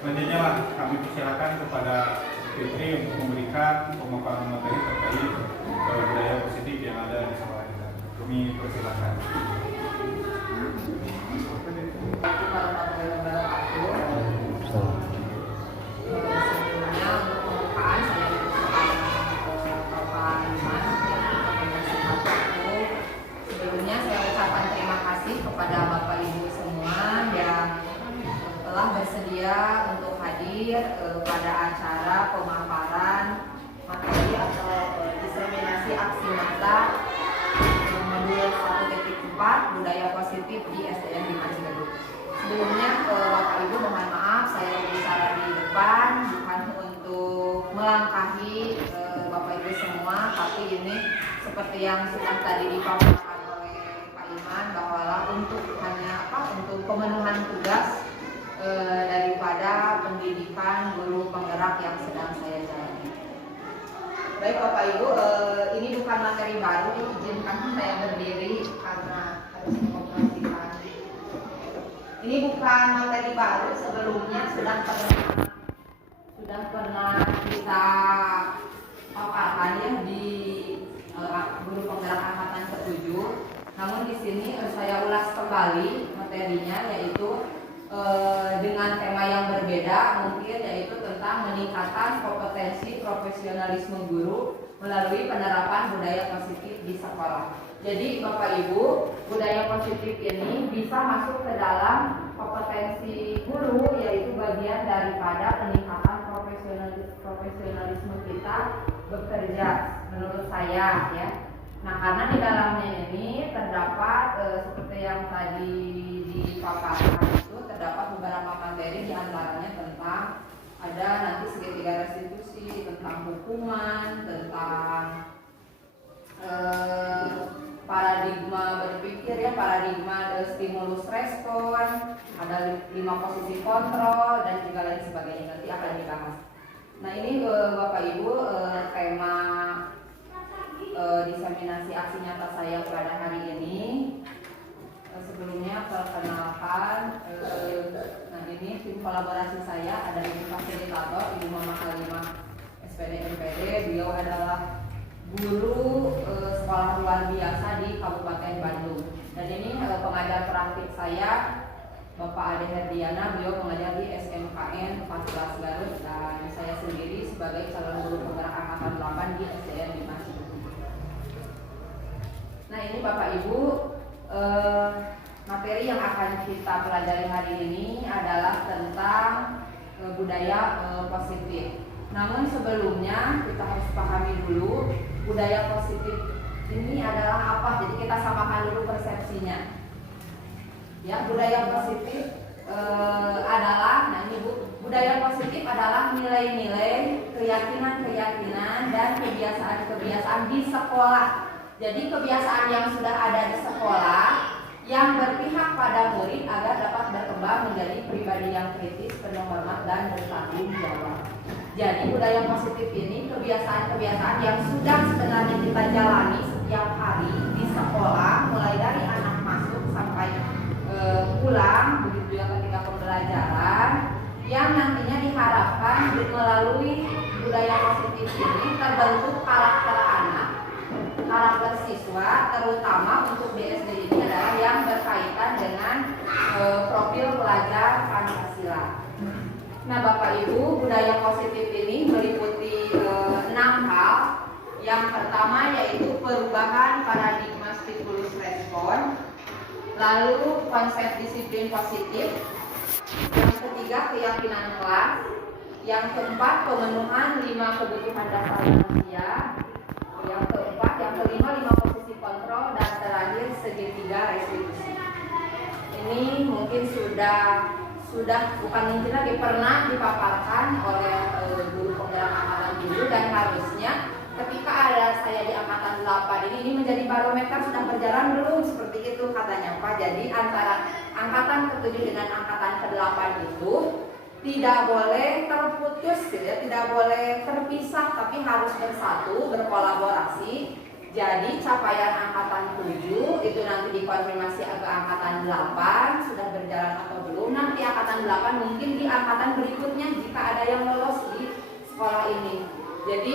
Selanjutnya lah kami persilakan kepada Fitri untuk memberikan pemaparan materi terkait budaya positif yang ada di sekolah kita. Kami persilakan. Sebelumnya saya ucapkan terima kasih kepada Bapak Ibu semua yang telah bersedia untuk hadir pada acara pemaparan materi atau diseminasi aksi nyata modul 1.4 budaya positif di SDN 5 Ciledug. Sebelumnya Bapak Ibu mohon maaf saya berbicara di depan bukan untuk melangkahi Bapak Ibu semua, tapi ini seperti yang sudah tadi dipaparkan oleh Pak Iman bahwa untuk pemenuhan tugas daripada pendidikan guru penggerak yang sedang saya jalani. Baik Bapak Ibu, ini bukan materi baru, izinkan saya berdiri karena harus mengoperasikan. Ini bukan materi baru, sebelumnya sudah pernah kita paparkan ya di guru penggerak angkatan ke-7. Namun di sini saya ulas kembali materinya, yaitu dengan tema yang berbeda mungkin, yaitu tentang meningkatkan kompetensi profesionalisme guru melalui penerapan budaya positif di sekolah. Jadi Bapak Ibu, budaya positif ini bisa masuk ke dalam kompetensi guru, yaitu bagian daripada peningkatan profesionalisme kita bekerja menurut saya ya. Nah, karena di dalamnya ini terdapat seperti yang tadi dipaparkan itu terdapat beberapa materi, diantaranya tentang ada nanti segitiga restitusi, tentang hukuman, tentang paradigma berpikir ya, paradigma stimulus respon, ada 5 posisi kontrol dan juga lain sebagainya, nanti akan dibahas. Nah ini Bapak Ibu tema diseminasi aksi nyata saya pada hari ini. Sebelumnya perkenalkan, nah ini tim kolaborasi saya, ada Ibu Fasilitator Ibu Mama Halimah SPD MPD. Beliau adalah guru sekolah luar biasa di Kabupaten Bandung. Dan ini pengajar praktik saya Bapak Ade Herdiana, beliau mengajar di SMKN 14 Garut, dan saya sendiri sebagai calon guru penggerak angkatan 8 di SDN 5 Ciledug. Nah ini Bapak Ibu, materi yang akan kita pelajari hari ini adalah tentang budaya positif. Namun sebelumnya kita harus pahami dulu budaya positif ini adalah apa. Jadi kita samakan dulu persepsinya. Ya, budaya positif adalah, nah ini Bu, budaya positif adalah nilai-nilai, keyakinan-keyakinan dan kebiasaan-kebiasaan di sekolah. Jadi kebiasaan yang sudah ada di sekolah yang berpihak pada murid agar dapat berkembang menjadi pribadi yang kritis, penuh hormat dan bertanggung jawab. Jadi budaya positif ini kebiasaan-kebiasaan yang sudah sebenarnya kita jalani setiap hari di sekolah, mulai dari anak masuk sampai pulang, begitu juga ketika pembelajaran, yang nantinya diharapkan melalui budaya positif ini terbentuk karakter anak, karakter siswa, terutama untuk BSD ini adalah yang berkaitan dengan profil pelajar Pancasila. Nah Bapak Ibu, budaya positif ini meliputi 6 hal. Yang pertama yaitu perubahan paradigma stimulus respon, lalu konsep disiplin positif, yang ketiga keyakinan kelas, yang keempat pemenuhan 5 kebutuhan dasar manusia, yang keempat, yang kelima 5 posisi kontrol, dan terakhir segitiga restitusi. Ini mungkin sudah bukan mungkin lagi pernah dipaparkan oleh guru penggerak angkatan 7, dan harusnya ketika ada saya di angkatan 8 ini menjadi barometer sudah berjalan belum, seperti itu katanya Pak. Jadi antara angkatan ke-7 dengan angkatan ke-8 itu tidak boleh terputus ya, tidak boleh terpisah, tapi harus bersatu, berkolaborasi Jadi capaian angkatan 7 itu nanti dikonfirmasi ke angkatan 8 sudah berjalan atau belum. Nanti angkatan 8 mungkin di angkatan berikutnya jika ada yang lolos di sekolah ini. Jadi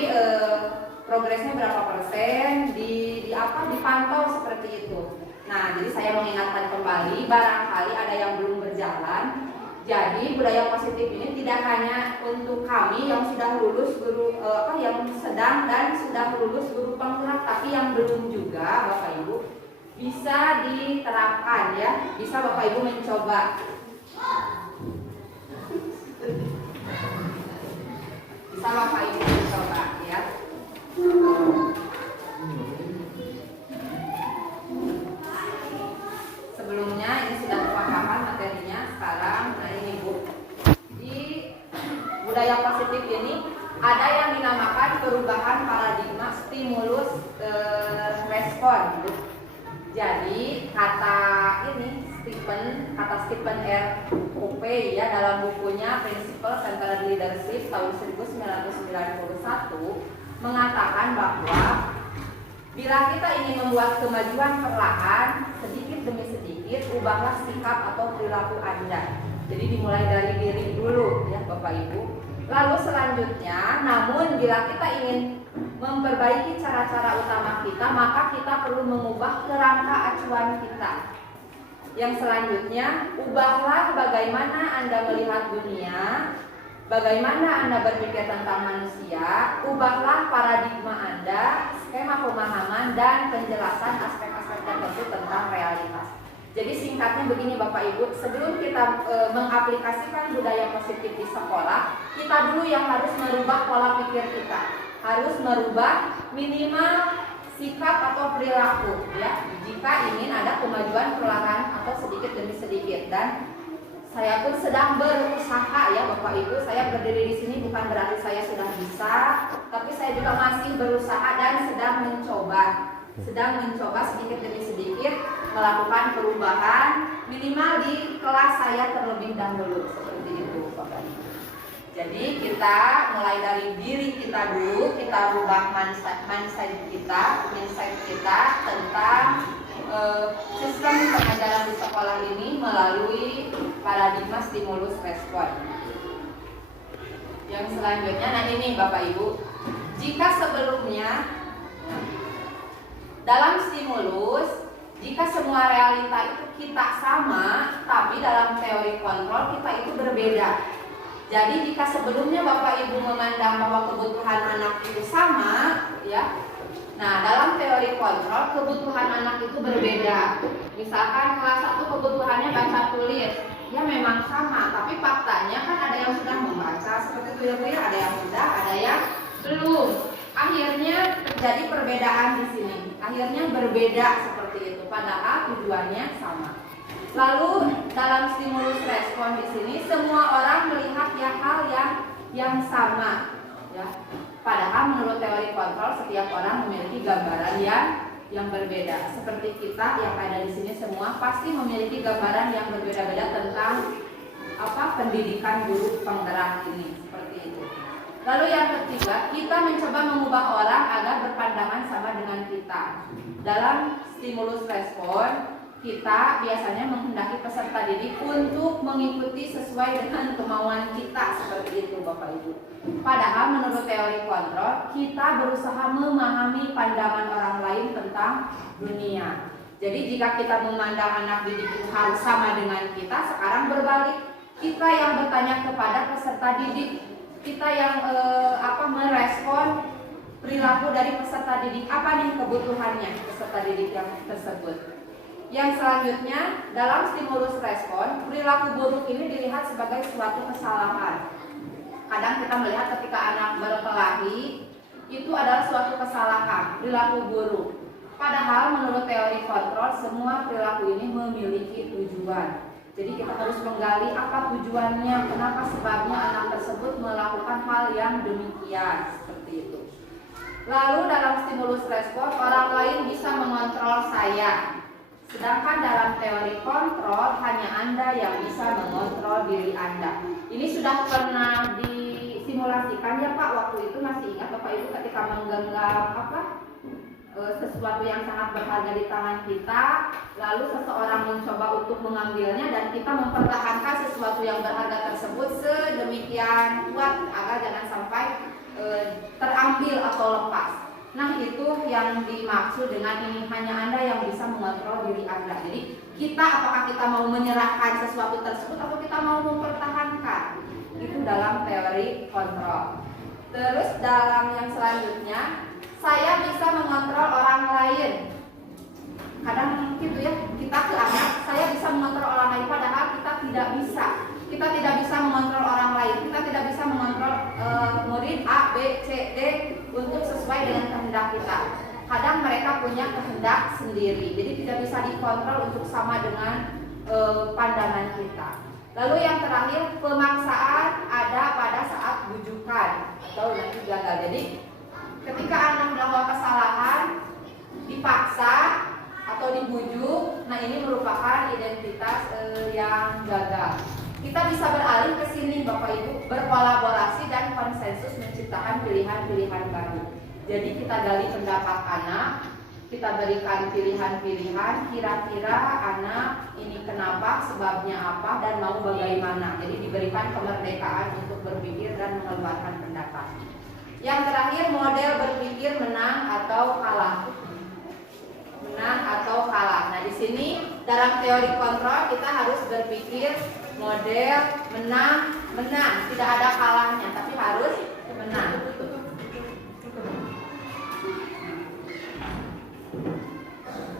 progresnya berapa persen dipantau seperti itu. Nah, jadi saya mengingatkan kembali, barangkali ada yang belum berjalan. Jadi budaya positif ini tidak hanya untuk kami yang sudah lulus guru yang sedang dan sudah lulus guru penggerak, tapi yang belum juga Bapak Ibu bisa diterapkan ya. Bisa Bapak Ibu mencoba. Bisa Bapak Ibu mencoba ya. Sebelumnya ini sudah terpaham materinya, sekarang nah ini Bu. Di budaya positif ini ada yang dinamakan perubahan paradigma stimulus respon Bu. Jadi kata Stephen R. Covey ya dalam bukunya Principle Centered Leadership tahun 1991 mengatakan bahwa bila kita ingin membuat kemajuan perlahan, sedikit demi sedikit, ubahlah sikap atau perilaku Anda. Jadi dimulai dari diri dulu ya Bapak Ibu. Lalu selanjutnya, namun bila kita ingin memperbaiki cara-cara utama kita, maka kita perlu mengubah kerangka acuan kita. Yang selanjutnya, ubahlah bagaimana Anda melihat dunia, bagaimana Anda berpikir tentang manusia, ubahlah paradigma Anda, skema pemahaman, dan penjelasan aspek-aspek tertentu tentang realitas. Jadi singkatnya begini Bapak Ibu, sebelum kita mengaplikasikan budaya positif di sekolah, kita dulu yang harus merubah pola pikir kita, harus merubah minimal sikap atau perilaku ya, jika ingin ada kemajuan perlahan atau sedikit demi sedikit. Dan saya pun sedang berusaha ya Bapak Ibu, saya berdiri di sini bukan berarti saya sudah bisa, tapi saya juga masih berusaha dan sedang mencoba sedikit demi sedikit melakukan perubahan minimal di kelas saya terlebih dahulu seperti itu Bapak Ibu. Jadi kita mulai dari diri kita dulu, kita rubah mindset kita tentang sistem pengajaran di sekolah ini melalui paradigma stimulus respon. Yang selanjutnya, nah ini Bapak Ibu, jika sebelumnya dalam stimulus, jika semua realita itu kita sama, tapi dalam teori kontrol kita itu berbeda. Jadi jika sebelumnya Bapak Ibu memandang bahwa kebutuhan anak itu sama, ya. Nah, dalam teori kontrol kebutuhan anak itu berbeda. Misalkan kelas 1 kebutuhannya baca tulis, ya memang sama, tapi faktanya kan ada yang sudah membaca seperti itu ya Bu ya, ada yang sudah, ada yang belum. Akhirnya terjadi perbedaan di sini. Akhirnya berbeda seperti itu, padahal tujuannya sama. Lalu dalam stimulus respon di sini semua orang melihat ya hal yang sama, ya. Padahal menurut teori kontrol setiap orang memiliki gambaran yang berbeda. Seperti kita yang ada di sini semua pasti memiliki gambaran yang berbeda-beda tentang pendidikan guru penggerak ini, seperti itu. Lalu yang ketiga, kita mencoba mengubah orang agar berpandangan sama dengan kita. Dalam stimulus respon, kita biasanya menghendaki peserta didik untuk mengikuti sesuai dengan kemauan kita, seperti itu Bapak Ibu. Padahal menurut teori kontrol, kita berusaha memahami pandangan orang lain tentang dunia. Jadi jika kita memandang anak didik itu harus sama dengan kita, sekarang berbalik. Kita yang bertanya kepada peserta didik, kita yang merespon perilaku dari peserta didik, apa nih kebutuhannya peserta didik yang tersebut. Yang selanjutnya, dalam stimulus respon, perilaku buruk ini dilihat sebagai suatu kesalahan. Kadang kita melihat ketika anak berkelahi, itu adalah suatu kesalahan, perilaku buruk. Padahal menurut teori kontrol, semua perilaku ini memiliki tujuan. Jadi kita harus menggali apa tujuannya, kenapa sebabnya anak tersebut melakukan hal yang demikian, seperti itu. Lalu dalam stimulus respon, orang lain bisa mengontrol saya. Sedangkan dalam teori kontrol, hanya Anda yang bisa mengontrol diri Anda. Ini sudah pernah disimulasikan ya Pak, waktu itu masih ingat Bapak Ibu ketika menggenggam sesuatu yang sangat berharga di tangan kita, lalu seseorang mencoba untuk mengambilnya dan kita mempertahankan sesuatu yang berharga tersebut sedemikian kuat agar jangan sampai terambil atau lepas. Nah, itu yang dimaksud dengan ini, hanya Anda yang bisa mengontrol diri Anda. Jadi kita, apakah kita mau menyerahkan sesuatu tersebut atau kita mau mempertahankan, itu dalam teori kontrol. Terus dalam yang selanjutnya, saya bisa mengontrol orang lain. Kadang gitu ya, kita ke anak, saya bisa mengontrol orang lain, padahal kita tidak bisa. Kita tidak bisa mengontrol orang lain, kita tidak bisa mengontrol murid A, B, C, D untuk sesuai dengan kehendak kita. Kadang mereka punya kehendak sendiri, jadi tidak bisa dikontrol untuk sama dengan pandangan kita. Lalu yang terakhir, pemaksaan ada pada saat bujukan atau nanti gagal. Jadi ketika anak melakukan kesalahan, dipaksa atau dibujuk, nah ini merupakan identitas yang gagal. Kita bisa beralih ke sini Bapak Ibu, berkolaborasi dan konsensus menciptakan pilihan-pilihan baru. Jadi kita gali pendapat anak, kita berikan pilihan-pilihan, kira-kira anak ini kenapa, sebabnya apa, dan mau bagaimana. Jadi diberikan kemerdekaan untuk berpikir dan mengeluarkan pendapat. Yang terakhir, model berpikir menang atau kalah. Menang atau kalah. Nah, di sini dalam teori kontrol kita harus berpikir model menang. Tidak ada kalahnya, tapi harus menang.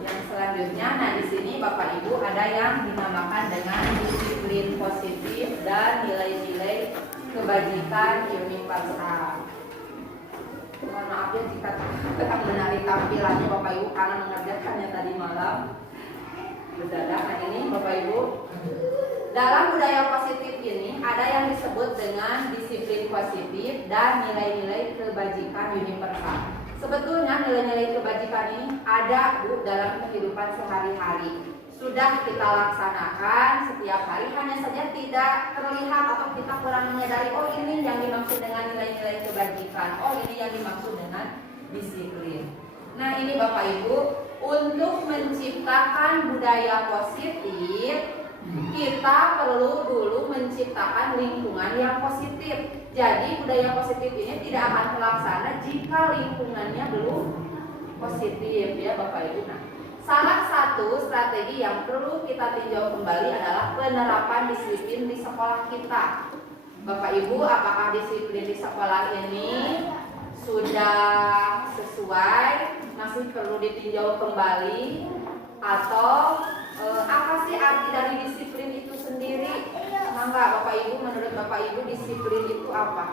Yang selanjutnya, nah di sini Bapak Ibu ada yang dinamakan dengan disiplin positif dan nilai-nilai kebajikan universal. Mohon maaf ya jika tidak menarik tampilannya Bapak Ibu karena mengerjakannya tadi malam mendadak. Nah ini Bapak Ibu, dalam budaya positif ini ada yang disebut dengan disiplin positif dan nilai-nilai kebajikan universal. Sebetulnya nilai-nilai kebajikan ini ada Bu dalam kehidupan sehari-hari. Sudah kita laksanakan setiap hari, hanya saja tidak terlihat atau kita kurang menyadari, oh ini yang dimaksud dengan nilai-nilai kebajikan, oh ini yang dimaksud dengan disiplin. Nah ini Bapak Ibu, untuk menciptakan budaya positif, kita perlu dulu menciptakan lingkungan yang positif. Jadi budaya positif ini tidak akan terlaksana jika lingkungannya belum positif ya Bapak Ibu. Nah, salah satu strategi yang perlu kita tinjau kembali adalah penerapan disiplin di sekolah kita. Bapak Ibu, apakah disiplin di sekolah ini sudah sesuai? Masih perlu ditinjau kembali? Atau apa sih arti dari disiplin itu sendiri? Mangga Bapak Ibu, menurut Bapak Ibu disiplin itu apa?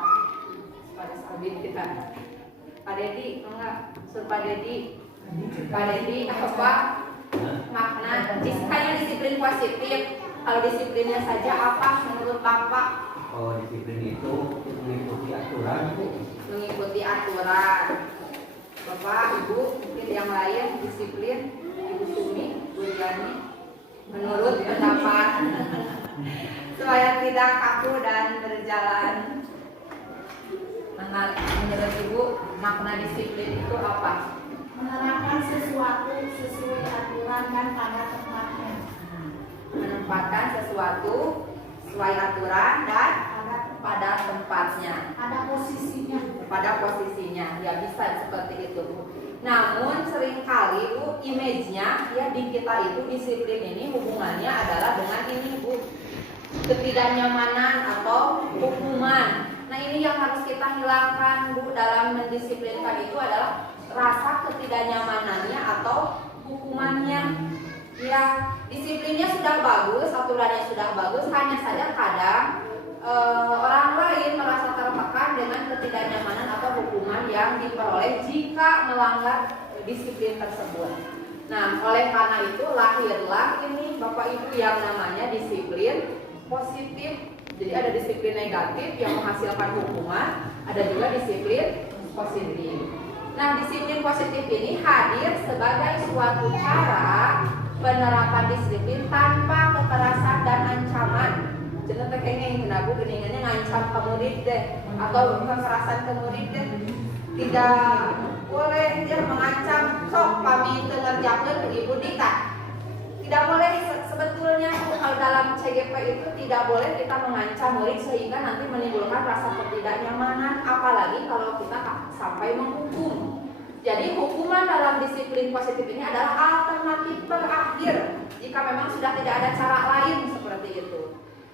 Pada sabit kita. Pak Dedi, enggak? Pak Dedi. Pak Dedi, apa makna? Hanya disiplin positif. Kalau disiplinnya saja apa menurut Bapak? Oh, disiplin itu mengikuti aturan, Bu. Mengikuti aturan. Bapak, Ibu, mungkin yang lain disiplin, Ibu Sumi, Bu Yani, menurut pendapat supaya tidak kaku dan berjalan. Menurut Ibu, makna disiplin itu apa? Menerapkan sesuatu sesuai aturan dan pada tempatnya. Menempatkan sesuatu sesuai aturan dan pada tempatnya. Ada posisinya. Pada posisinya, ya bisa seperti itu Bu. Namun seringkali Bu, image-nya ya di kita itu disiplin ini hubungannya adalah dengan ini Bu, ketidaknyamanan atau hukuman. Nah ini yang harus kita hilangkan Bu dalam mendisiplinkan itu adalah rasa ketidaknyamanannya atau hukumannya. Ya disiplinnya sudah bagus, aturannya sudah bagus, hanya saja kadang orang lain merasa tertekan dengan ketidaknyamanan atau hukuman yang diperoleh jika melanggar disiplin tersebut. Nah, oleh karena itu lahirlah ini Bapak Ibu yang namanya disiplin positif. Jadi ada disiplin negatif yang menghasilkan hukuman, ada juga disiplin positif. Nah, disiplin positif ini hadir sebagai suatu cara penerapan disiplin tanpa kekerasan dan ancaman. Jangan tekengeng nabu geningannya ngancam ke murid deh atau kekerasan ke murid deh. tidak boleh dia mengancam sok kami mengerjakan ibu dikta. Tidak boleh sebetulnya kalau dalam CGP itu tidak boleh kita mengancam murid sehingga nanti menimbulkan rasa ketidaknyamanan, apalagi kalau kita sampai menghukum. Jadi hukuman dalam disiplin positif ini adalah alternatif terakhir jika memang sudah tidak ada cara lain seperti itu.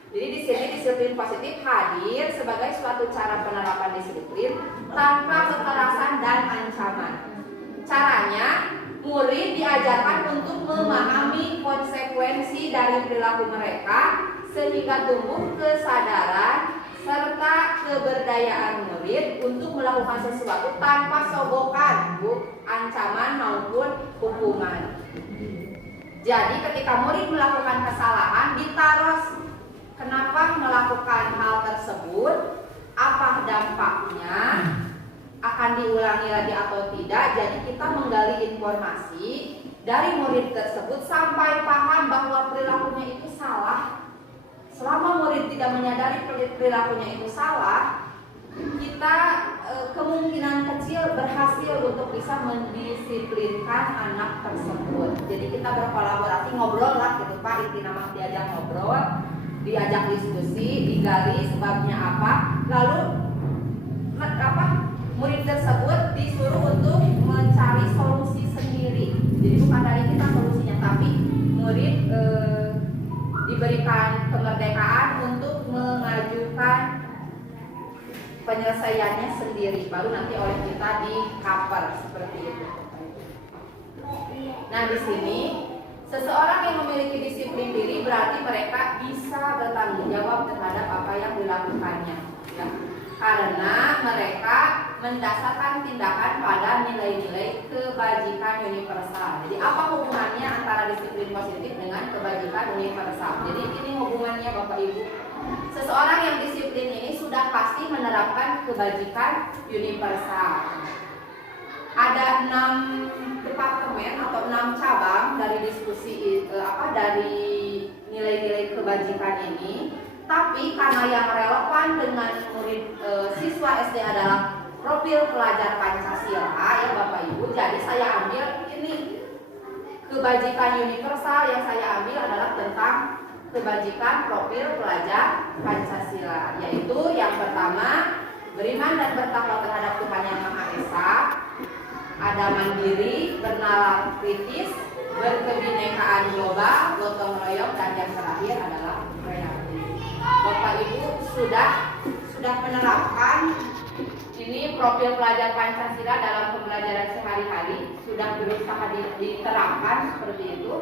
Jadi di sini disiplin positif hadir sebagai suatu cara penerapan disiplin tanpa kekerasan dan ancaman. Caranya, murid diajarkan untuk memahami konsekuensi dari perilaku mereka sehingga tumbuh kesadaran serta keberdayaan murid untuk melakukan sesuatu tanpa sogokan, ancaman maupun hukuman. Jadi ketika murid melakukan kesalahan ditaros kenapa melakukan hal tersebut, apa dampaknya, akan diulangi lagi atau tidak. Jadi kita menggali informasi dari murid tersebut sampai paham bahwa perilakunya itu salah. Selama murid tidak menyadari perilakunya itu salah, kita kemungkinan kecil berhasil untuk bisa mendisiplinkan anak tersebut. Jadi kita berkolaborasi, ngobrol lah gitu Pak, inti nama diajak ngobrol, diajak diskusi, digali sebabnya apa, lalu murid tersebut disuruh untuk mencari solusi sendiri. Jadi bukan dari kita solusinya, tapi murid diberikan kemerdekaan untuk mengajukan penyelesaiannya sendiri, baru nanti oleh kita di cover seperti itu. Nah di sini seseorang yang memiliki disiplin diri berarti mereka bisa bertanggung jawab terhadap apa yang dilakukannya, ya. Karena mereka mendasarkan tindakan pada nilai-nilai kebajikan universal. Jadi apa hubungannya antara disiplin positif dengan kebajikan universal? Jadi ini hubungannya Bapak Ibu. Seseorang yang disiplin ini sudah pasti menerapkan kebajikan universal. Ada 6 departemen atau 6 cabang dari diskusi dari nilai-nilai kebajikan ini. Tapi karena yang relevan dengan murid siswa SD adalah profil pelajar Pancasila, ya Bapak Ibu. Jadi saya ambil ini kebajikan universal yang saya ambil adalah tentang kebajikan profil pelajar Pancasila, yaitu yang pertama beriman dan bertakwa terhadap Tuhan Yang Maha Esa, ada mandiri, bernalar kritis, berkebinekaan global, gotong royong, dan yang terakhir adalah kreatif. Bapak Ibu sudah menerapkan ini profil pelajar Pancasila dalam pembelajaran sehari-hari, sudah berusaha diterapkan seperti itu.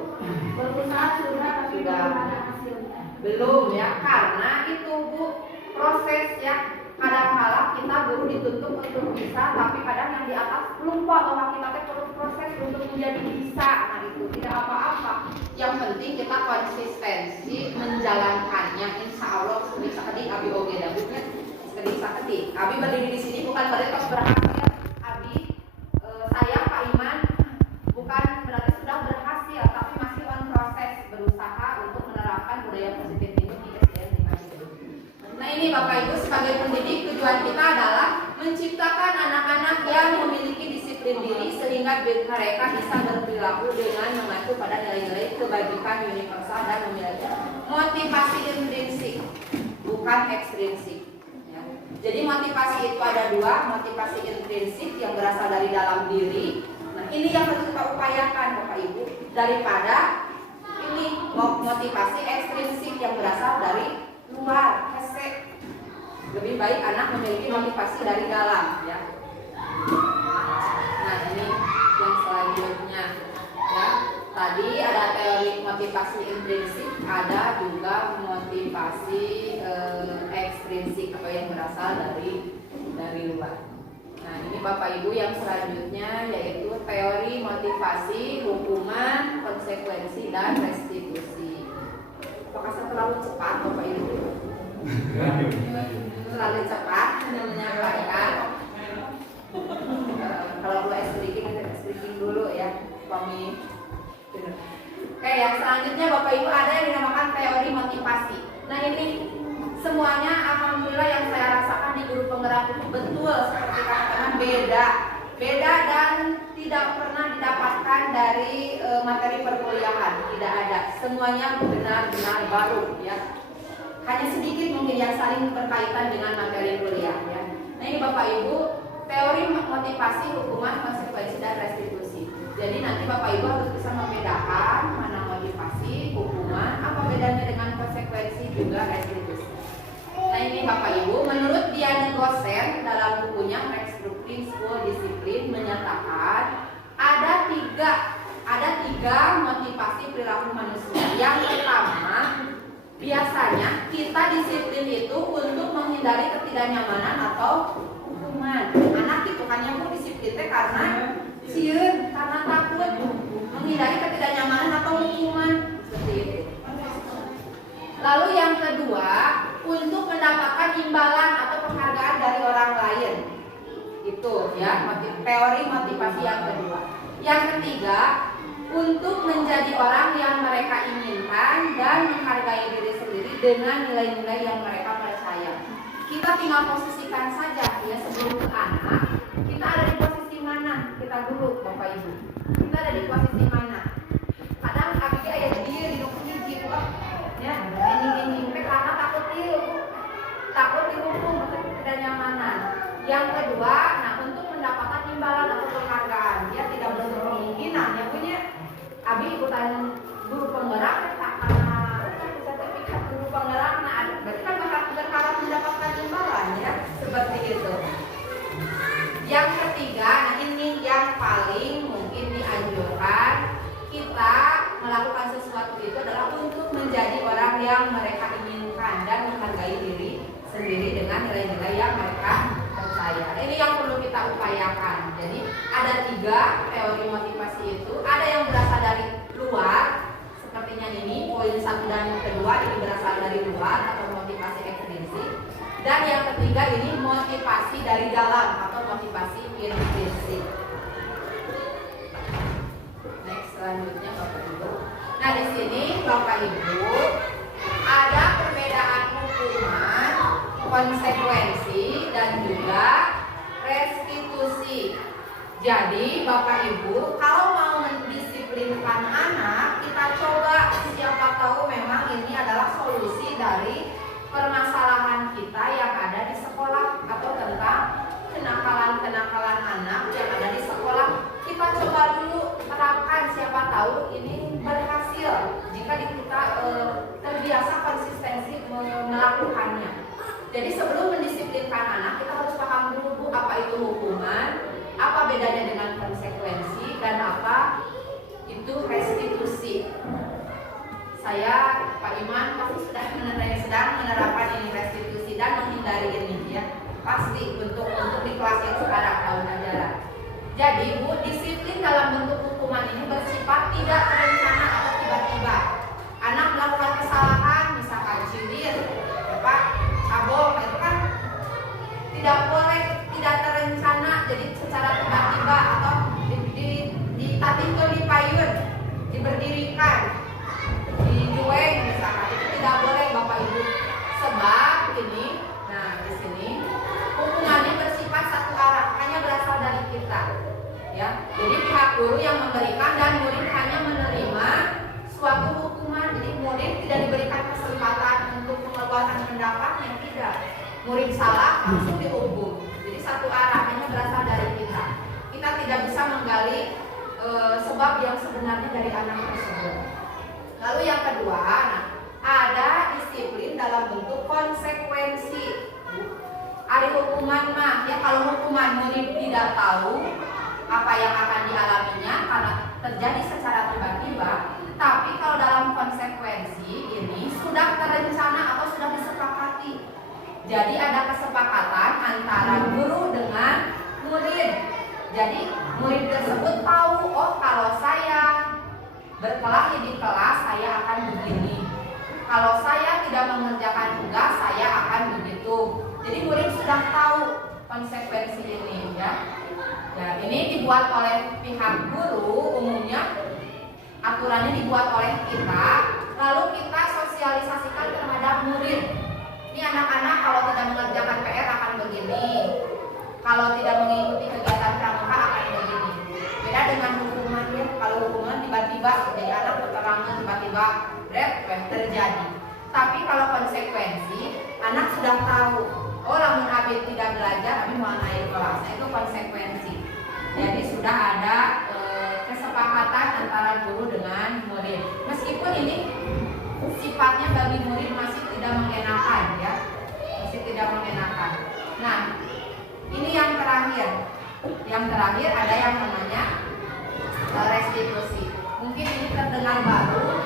Berusaha sudah, tapi belum ada hasilnya. Belum ya, karena itu Bu proses ya. Kadang-kadang kita guru dituntut untuk bisa, tapi kadang yang di atas lupa bahwa kita perlu proses untuk menjadi bisa. Nah itu tidak apa-apa. Yang penting kita konsistensi menjalankannya. Insya Allah bisa kedik Abi oge dapurnya bisa kedik. Abi berdiri di sini bukan berarti harus berhasil. Abi saya Pak Iman bukan berarti sudah berhasil, tapi masih on proses berusaha untuk menerapkan budaya positif ini di SDN 5. Nah ini Bapak Ibu sebagai pendidik tujuan kita adalah menciptakan anak-anak yang memiliki disiplin diri sehingga mereka bisa berperilaku dengan mengacu pada nilai-nilai kebajikan universal dan memiliki motivasi intrinsik bukan ekstrinsik. Ya. Jadi motivasi itu ada dua, motivasi intrinsik yang berasal dari dalam diri. Nah ini yang harus kita upayakan Bapak Ibu, daripada ini motivasi ekstrinsik yang berasal dari luar, hese. Lebih baik anak memiliki motivasi dari dalam, ya. Nah ini yang selanjutnya, ya. Tadi ada teori motivasi intrinsik, ada juga motivasi ekstrinsik atau yang berasal dari luar. Nah ini Bapak Ibu yang selanjutnya yaitu teori motivasi, hukuman, konsekuensi, dan restitusi. Apakah saya terlalu cepat Bapak Ibu? Terlalu cepat menyampaikan. Kalau perlu speaking dulu ya, Suami. Oke, yang selanjutnya Bapak Ibu ada yang dinamakan teori motivasi. Nah ini semuanya alhamdulillah yang saya rasakan di guru penggerak itu betul seperti kata-kata beda dan tidak pernah didapatkan dari materi perkuliahan, tidak ada. Semuanya benar-benar baru ya. Hanya sedikit mungkin yang saling berkaitan dengan materi kuliah ya. Nah ini Bapak Ibu, teori motivasi, hukuman, konsekuensi dan restitusi. Jadi nanti Bapak Ibu harus bisa membedakan mana motivasi, hukuman, apa bedanya dengan konsekuensi juga restitusi. Nah ini Bapak Ibu, menurut Dian Gosen dalam bukunya Restructuring School Discipline menyatakan ada tiga motivasi perilaku manusia. Yang pertama, biasanya kita disiplin itu untuk menghindari ketidaknyamanan atau hukuman. Anak itu kan yang disiplin karena sieun, karena takut menghindari ketidaknyamanan atau hukuman seperti itu. Lalu yang kedua, untuk mendapatkan imbalan atau penghargaan dari orang lain. Itu ya, teori motivasi yang kedua. Yang ketiga, untuk menjadi orang yang mereka inginkan dan menghargai diri sendiri dengan nilai-nilai yang mereka percaya. Kita tinggal posisikan saja ya, sebelum ke anak, kita ada di posisi mana? Kita dulu Bapak Ibu. Kita ada di posisi mana? Kadang kaki ayah diri di hiji ya, ini karena takut dihukum ketidaknyamanan. Yang kedua, nah untuk mendapatkan imbalan atau penghargaan, dia tidak menutup kemungkinan ya punya Abi ikutan guru penggerak karena sertifikat guru penggerak, nah berarti kan berharap mendapatkan imbalan ya, seperti itu. Yang ketiga, nah ini yang paling mungkin dianjurkan, kita melakukan sesuatu itu adalah untuk menjadi orang yang mereka inginkan dan menghargai diri sendiri dengan nilai-nilai yang mereka percaya. Ini yang perlu kita upayakan. Jadi ada tiga teori motivasi itu. Ada yang berasal dari luar, sepertinya ini poin 1 dan kedua ini berasal dari luar atau motivasi ekstrinsik. Dan yang ketiga ini motivasi dari dalam atau motivasi intrinsik. Next, selanjutnya Bapak Ibu. Nah di sini Bapak Ibu ada perbedaan hukuman, konsekuensi dan juga restitusi. Jadi Bapak Ibu, kalau mau mendisiplinkan anak, kita coba, siapa tahu memang ini adalah solusi dari permasalahan kita yang ada di sekolah atau tentang kenakalan-kenakalan anak yang ada di sekolah. Kita coba dulu terapkan, siapa tahu ini berhasil jika kita terbiasa konsistensi melakukannya. Jadi sebelum mendisiplinkan anak, kita harus paham dulu Bu, apa itu hukuman, apa bedanya dengan konsekuensi, dan apa itu restitusi. Saya, Pak Iman, pasti sedang menerapkan ini restitusi dan menghindari ini ya. Pasti untuk di kelas yang sekarang tahun ajaran. Jadi Bu, disiplin dalam bentuk hukuman ini bersifat tidak terencana atau tiba-tiba. Anak melakukan kesalahan, misalkan cibir, Pak, cabol, itu kan tidak boleh, tidak terencana, jadi secara tiba-tiba atau ditatihkan di payun, diberdirikan, dijueng misalkan, itu tidak boleh Bapak Ibu. Sebab ini, nah di sini hukumannya bersifat satu arah, hanya berasal dari kita, ya. Jadi pihak guru yang memberikan dan murid hanya menerima suatu hukuman. Jadi murid tidak diberikan kesempatan untuk mengeluarkan pendapatnya, tidak. Murid salah langsung dihukum. Jadi satu arah, hanya berasal dari kita. Kita tidak bisa menggali sebab yang sebenarnya dari anak tersebut. Lalu yang kedua, nah, ada disiplin dalam bentuk konsekuensi. Ada hukuman mah, ya kalau hukuman murid tidak tahu apa yang akan dialaminya karena terjadi secara tiba-tiba. Tapi kalau dalam konsekuensi ini sudah terencana atau sudah disepakati. Jadi ada kesepakatan antara guru dengan murid. Jadi murid tersebut tahu, oh kalau saya berkelahi di kelas saya akan begini. Kalau saya tidak mengerjakan tugas saya akan begitu. Jadi murid sudah tahu konsekuensi ini ya. Ya, ini dibuat oleh pihak guru, umumnya aturannya dibuat oleh kita, lalu kita sosialisasikan terhadap murid. Ini anak-anak kalau tidak mengerjakan PR akan begini. Kalau tidak mengikuti ini sifatnya bagi murid masih tidak mengenakan ya, masih tidak mengenakan. Nah, ini yang terakhir. Yang terakhir ada yang namanya restitusi. Mungkin ini terdengar baru,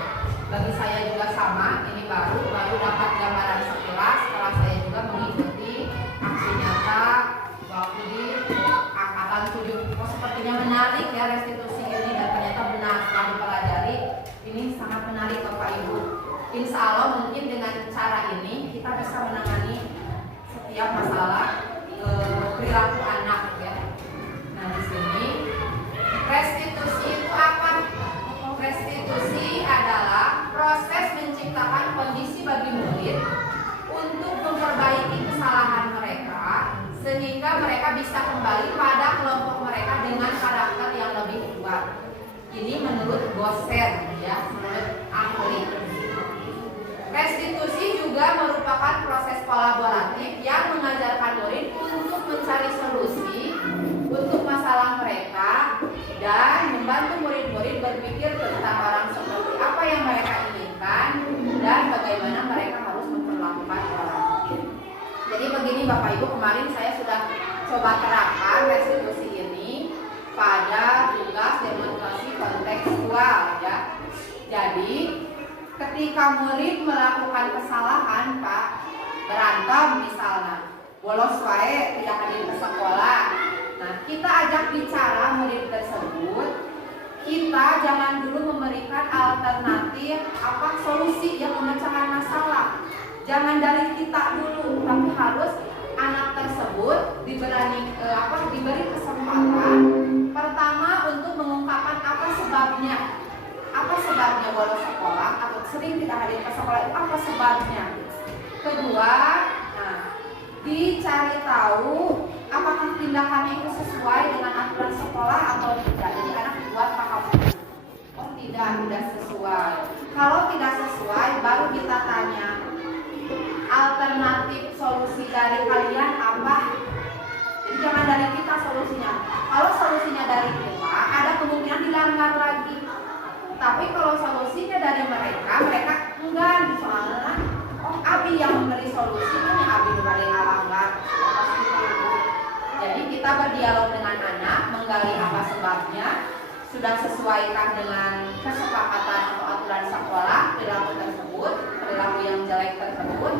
bagi saya juga sama. Ini baru dapat gambaran sekilas setelah saya juga mengikuti aksi nyata waktu di angkatan 7. Oh, sepertinya menarik ya restitusi ini, dan ternyata benar setelah dipelajari ini sangat menarik Bapak Ibu. Insya Allah mungkin dengan cara ini kita bisa menangani setiap masalah perilaku anak ya. Nah, di sini restitusi itu apa? Restitusi adalah proses menciptakan kondisi bagi murid untuk memperbaiki kesalahan mereka sehingga mereka bisa kembali pada kelompok mereka dengan karakter yang lebih kuat. Ini menurut Gosser ya, menurut ahli. Restitusi juga merupakan proses kolaboratif yang mengajarkan murid untuk mencari solusi untuk masalah mereka dan membantu murid-murid berpikir tentang orang seperti apa yang mereka inginkan dan bagaimana mereka harus memperlakukan orang. Jadi begini Bapak Ibu, kemarin saya sudah coba terapkan restitusi ini pada tugas demonstrasi kontekstual ya. Jadi ketika murid melakukan kesalahan Pak, berantem misalnya, bolos wae, tidak hadir ke sekolah. Nah, kita ajak bicara murid tersebut. Kita jangan dulu memberikan alternatif solusi yang memecahkan masalah. Jangan dari kita dulu, tapi harus anak tersebut diberi kesempatan pertama untuk mengungkapkan apa sebabnya bolos sekolah atau sering tidak hadir ke sekolah itu apa sebabnya. Kedua, dicari tahu apakah tindakannya itu sesuai dengan aturan sekolah atau tidak. Jadi anak dibuat paham, oh tidak sesuai. Kalau tidak sesuai, baru kita tanya alternatif solusi dari kalian apa. Jadi jangan dari kita solusinya. Kalau solusinya dari kita, ada kemungkinan dilanggar lagi. Tapi kalau solusinya dari mereka enggan, soalnya Abi yang memberi solusi ini, Abi udah ngalanggar. Jadi kita berdialog dengan anak, menggali apa sebabnya, sudah sesuaikan dengan kesepakatan atau aturan sekolah perilaku tersebut, perilaku yang jelek tersebut.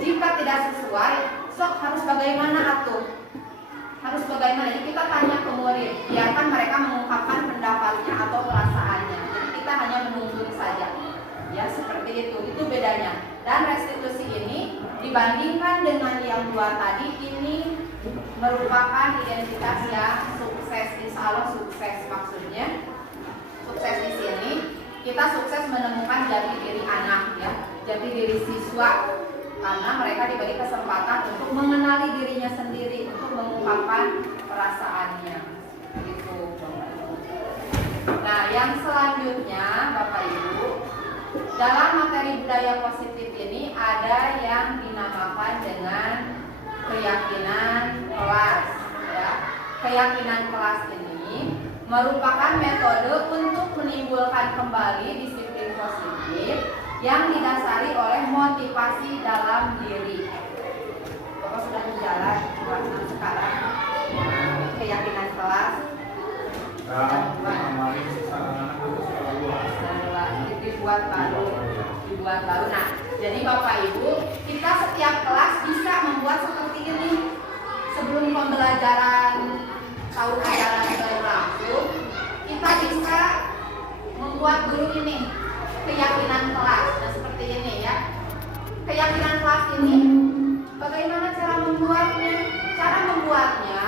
Jika tidak sesuai, sok harus bagaimana atuh? Harus bagaimana? Jadi kita tanya ke murid, biarkan mereka mengungkapkan pendapatnya atau perasaannya. Jadi kita hanya menuntut saja. Ya seperti itu bedanya. Dan restitusi ini dibandingkan dengan yang dua tadi, ini merupakan identitas yang sukses. Insya Allah sukses, maksudnya sukses di sini kita sukses menemukan jati diri anak ya, jati diri siswa, karena mereka diberi kesempatan untuk mengenali dirinya sendiri, untuk mengungkapkan perasaannya gitu. Nah, yang selanjutnya Bapak Ibu, dalam materi budaya positif ini ada yang dinamakan dengan keyakinan kelas ya. Keyakinan kelas ini merupakan metode untuk menimbulkan kembali disiplin positif yang didasari oleh motivasi dalam diri. Bapak sudah berjalan kelas sekarang keyakinan kelas dibuat baru. Nah, jadi Bapak Ibu, kita setiap kelas bisa membuat seperti ini. Sebelum pembelajaran tahun ajaran berlangsung, kita bisa membuat dulu ini keyakinan kelas. Nah, seperti ini ya. Keyakinan kelas ini bagaimana cara membuatnya? Cara membuatnya,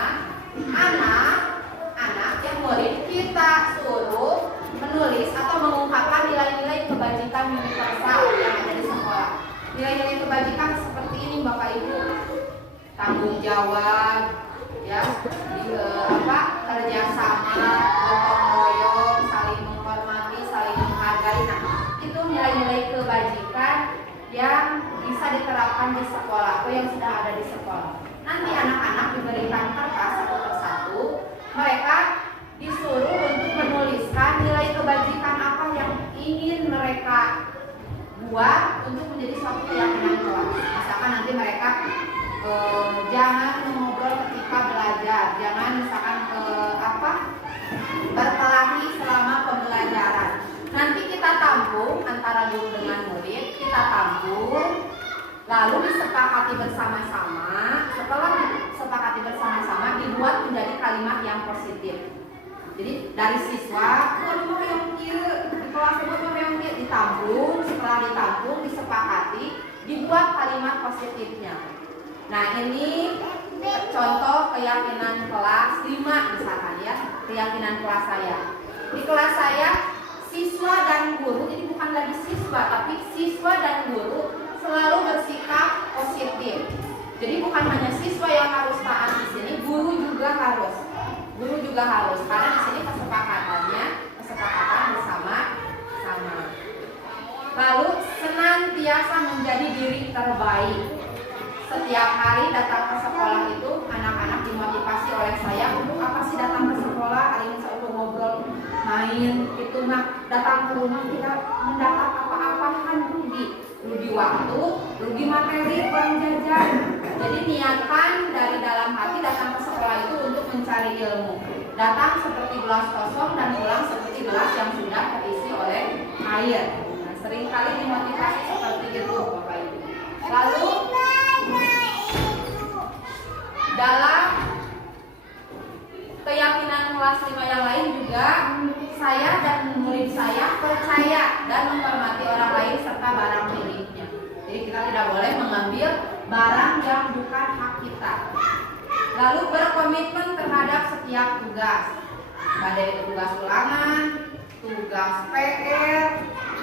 anak yang murid kita suruh menulis atau mengungkapkan nilai-nilai kebajikan universal yang ada di sekolah. Nilai-nilai kebajikan seperti ini Bapak Ibu. Tanggung jawab, ya, kerjasama, gotong royong, saling menghormati, saling menghargai. Nah, itu nilai-nilai kebajikan yang bisa diterapkan di sekolah atau yang sudah ada di sekolah. Nanti anak-anak diberikan kertas satu persatu, mereka disuruh untuk menuliskan nilai kebajikan apa yang ingin mereka guru dengan murid, kita tampung, lalu disepakati bersama-sama. Setelah disepakati bersama-sama, dibuat menjadi kalimat yang positif. Jadi dari siswa, di kelas ditampung, setelah ditampung, disepakati, dibuat kalimat positifnya. Nah, ini contoh keyakinan kelas 5 misalkan ya, keyakinan kelas saya. Di kelas saya, siswa dan guru, ini bukan lagi siswa, tapi siswa dan guru selalu bersikap positif. Jadi bukan hanya siswa yang harus taat di sini, guru juga harus. Karena di sini kesepakatan bersama-sama. Lalu senantiasa menjadi diri terbaik. Setiap hari datang ke sekolah itu anak-anak dimotivasi oleh saya untuk apa sih datang ke sekolah, hari ini saya untuk ngobrol, main, itu mah datang ke rumah tidak mendapat apa-apa kan rugi waktu, rugi materi, uang jajan. Jadi niatkan dari dalam hati datang ke sekolah itu untuk mencari ilmu. Datang seperti gelas kosong dan pulang seperti gelas yang sudah terisi oleh air. Nah, seringkali dimotivasi seperti itu Bapak Ibu. Lalu dalam keyakinan kelas 5 yang lain juga, saya dan murid saya percaya dan menghormati orang lain serta barang miliknya. Jadi kita tidak boleh mengambil barang yang bukan hak kita. Lalu berkomitmen terhadap setiap tugas, baik dari tugas ulangan, tugas PR.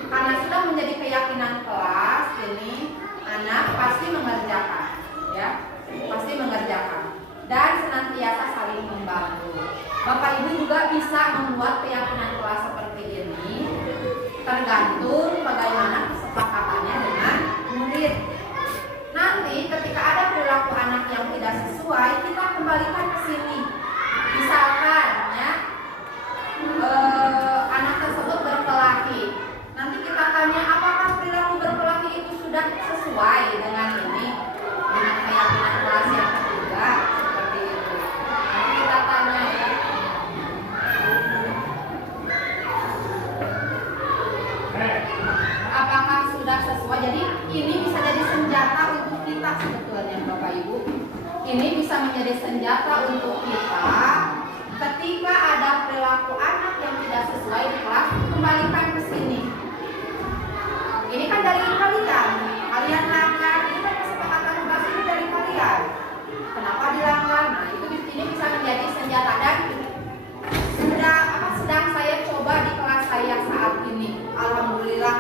Karena sudah menjadi keyakinan kelas ini, anak pasti mengerjakan, ya, pasti mengerjakan dan senantiasa saling membantu. Bapak Ibu juga bisa membuat keyakinan kelas seperti ini, tergantung bagaimana kesepakatannya dengan murid. Nanti ketika ada perilaku anak yang tidak sesuai, kita kembalikan ke sini. Misalkan ya, anak tersebut berkelahi. Nanti kita tanya apakah perilaku berkelahi itu sudah sesuai dengan ini, dengan keyakinan kelas yang ketiga, seperti itu. Nanti kita tanya ya. Apakah sudah sesuai? Jadi ini bisa jadi senjata untuk kita sebetulnya Bapak Ibu. Ini bisa menjadi senjata untuk kita ketika ada perilaku anak yang tidak sesuai di kelas, kembalikan ke sini. Ini kan dari kalian langgar, ini kan kesepakatan kelas ini dari kalian. Kenapa dilanggar? Nah, itu ini bisa menjadi senjata dan sedang saya coba di kelas saya saat ini. Alhamdulillah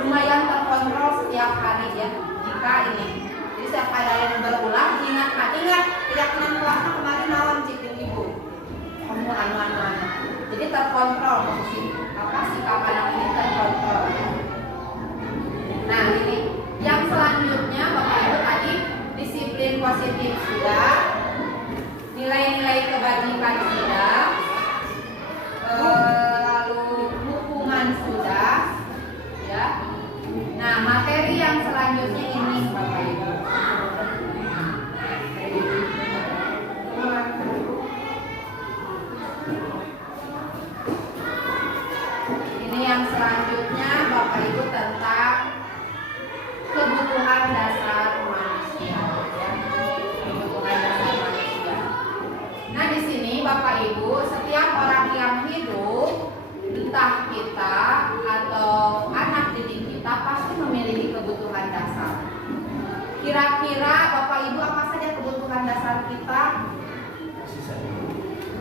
lumayan terkontrol setiap hari ya. Jika ini, jadi setiap ada yang berulang, ingat keyakinan kelasnya kemarin lawan cikin ibu. Kamu anu. Jadi terkontrol sikap anak ini terkontrol. Nah ini yang selanjutnya Bapak Ibu tadi disiplin positif sudah, nilai-nilai kebajikan sudah, lalu hukuman sudah, ya. Nah materi yang selanjutnya ini Bapak Ibu. Ini yang selanjutnya Bapak Ibu tentang kebutuhan dasar manusia, ya. Kebutuhan dasar manusia. Nah di sini Bapak Ibu, setiap orang yang hidup, entah kita atau anak didik kita pasti memiliki kebutuhan dasar. Kira-kira Bapak Ibu apa saja kebutuhan dasar kita?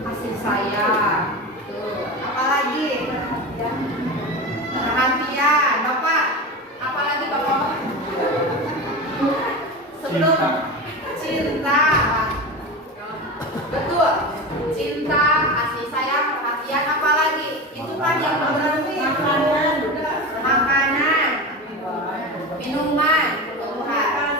Kasih sayang. Tuh. Apalagi? Ya. Perhatian, Bapak. Apalagi Bapak? Sebelum cinta. Betul. Cinta, kasih sayang, perhatian, apalagi? Itu kan yang berarti makanan, minuman, kebutuhan.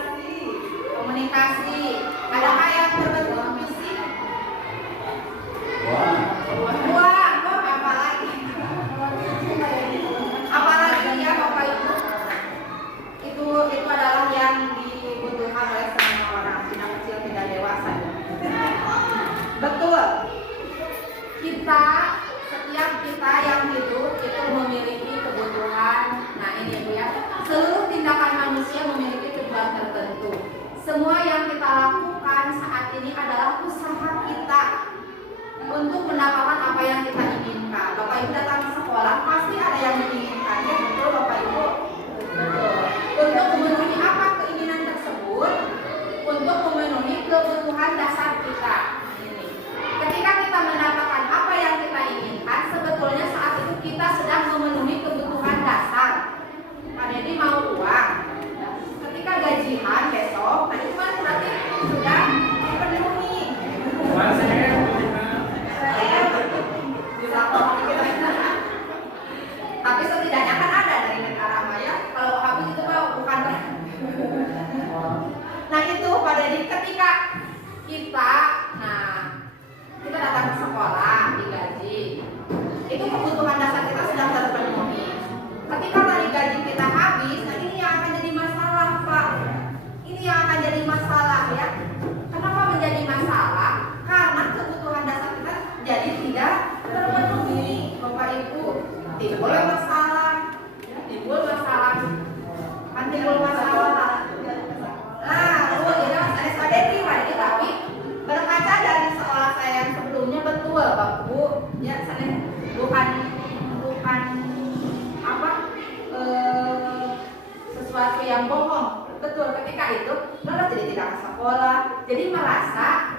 Jadi merasa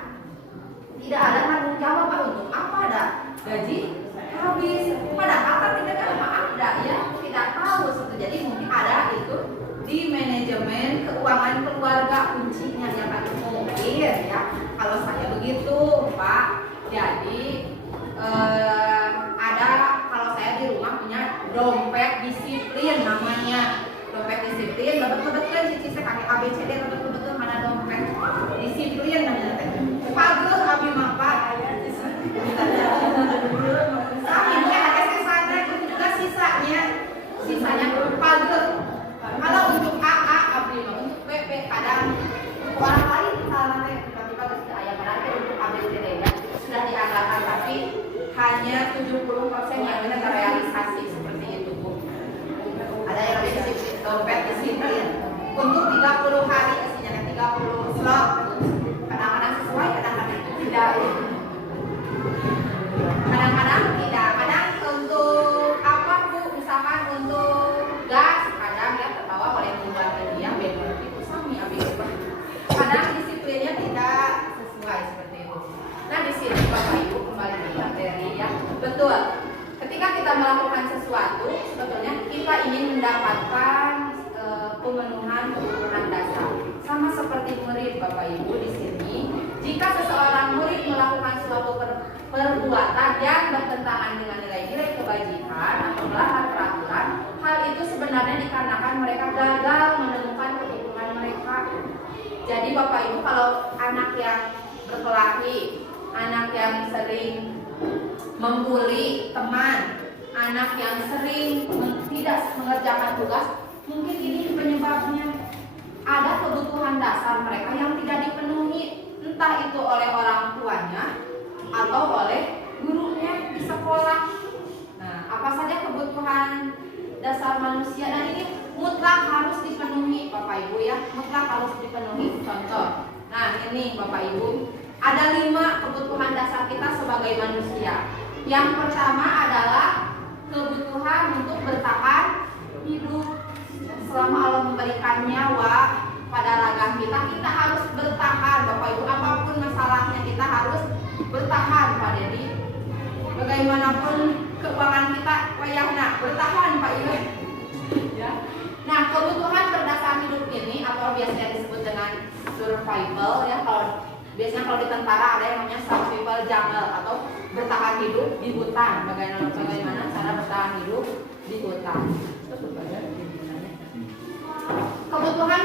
tidak ada tanggung jawab. Untuk apa ada gaji habis, padahal kan kita kan ada ya, tidak tahu. Jadi mungkin ada itu di manajemen keuangan keluarga kuncinya yang akan mungkin ya. Kalau saya begitu Pak, jadi ada, kalau saya di rumah punya dompet disiplin namanya. Dompet disiplin, betul-betul cici saya pakai ABCD, betul-betul mana dompet disiplin namanya. Pagel abi mapa kami ini ada sisanya, itu juga sisanya pagel. Kalau untuk AA abi mah, untuk PP kadang orang lain misalnya tiba-tiba ke ayam berarti untuk ABCD ya sudah dianggarkan, tapi hanya 70% yang benar terrealisasi seperti itu Bu. Ada yang lebih disiplin, dompet disiplin untuk 30 hari isinya 30 slot, kadang-kadang sesuai, kadang-kadang tidak. Kadang-kadang tidak, kadang untuk apa Bu, misalkan untuk gas, kadang ya terbawa oleh membuat media benefit itu sami habis. Kadang disiplinnya tidak sesuai seperti itu. Nah di sini Bapak Ibu kembali ke materi ya. Betul. Ketika kita melakukan sesuatu, sebetulnya kita ingin mendapatkan pemenuhan kebutuhan dasar. Sama seperti murid Bapak Ibu di sini, jika seseorang murid melakukan suatu perbuatan yang bertentangan dengan nilai-nilai kebajikan atau melanggar peraturan, hal itu sebenarnya dikarenakan mereka gagal menemukan kebutuhan mereka. Jadi Bapak Ibu, kalau anak yang berkelahi, anak yang sering membuli teman, anak yang sering tidak mengerjakan tugas, mungkin ini penyebabnya. Ada kebutuhan dasar mereka yang tidak dipenuhi, entah itu oleh orang tuanya atau oleh gurunya di sekolah. Nah, apa saja kebutuhan dasar manusia, dan ini mutlak harus dipenuhi Bapak Ibu ya, mutlak harus dipenuhi. Contoh, nah ini Bapak Ibu, ada 5 kebutuhan dasar kita sebagai manusia. Yang pertama adalah kebutuhan untuk bertahan hidup. Selama Allah memberikan nyawa pada raga kita, kita harus bertahan Bapak Ibu. Apapun masalahnya kita harus bertahan Pak Dedi. Bagaimanapun keuangan kita wayahna bertahan Pak Ibu. Ya. Nah, kebutuhan berdasar hidup ini atau biasanya disebut dengan survival ya. Biasanya kalau di tentara ada yang namanya survival jungle atau bertahan hidup di hutan. Bagaimana cara bertahan hidup di hutan. Kebutuhan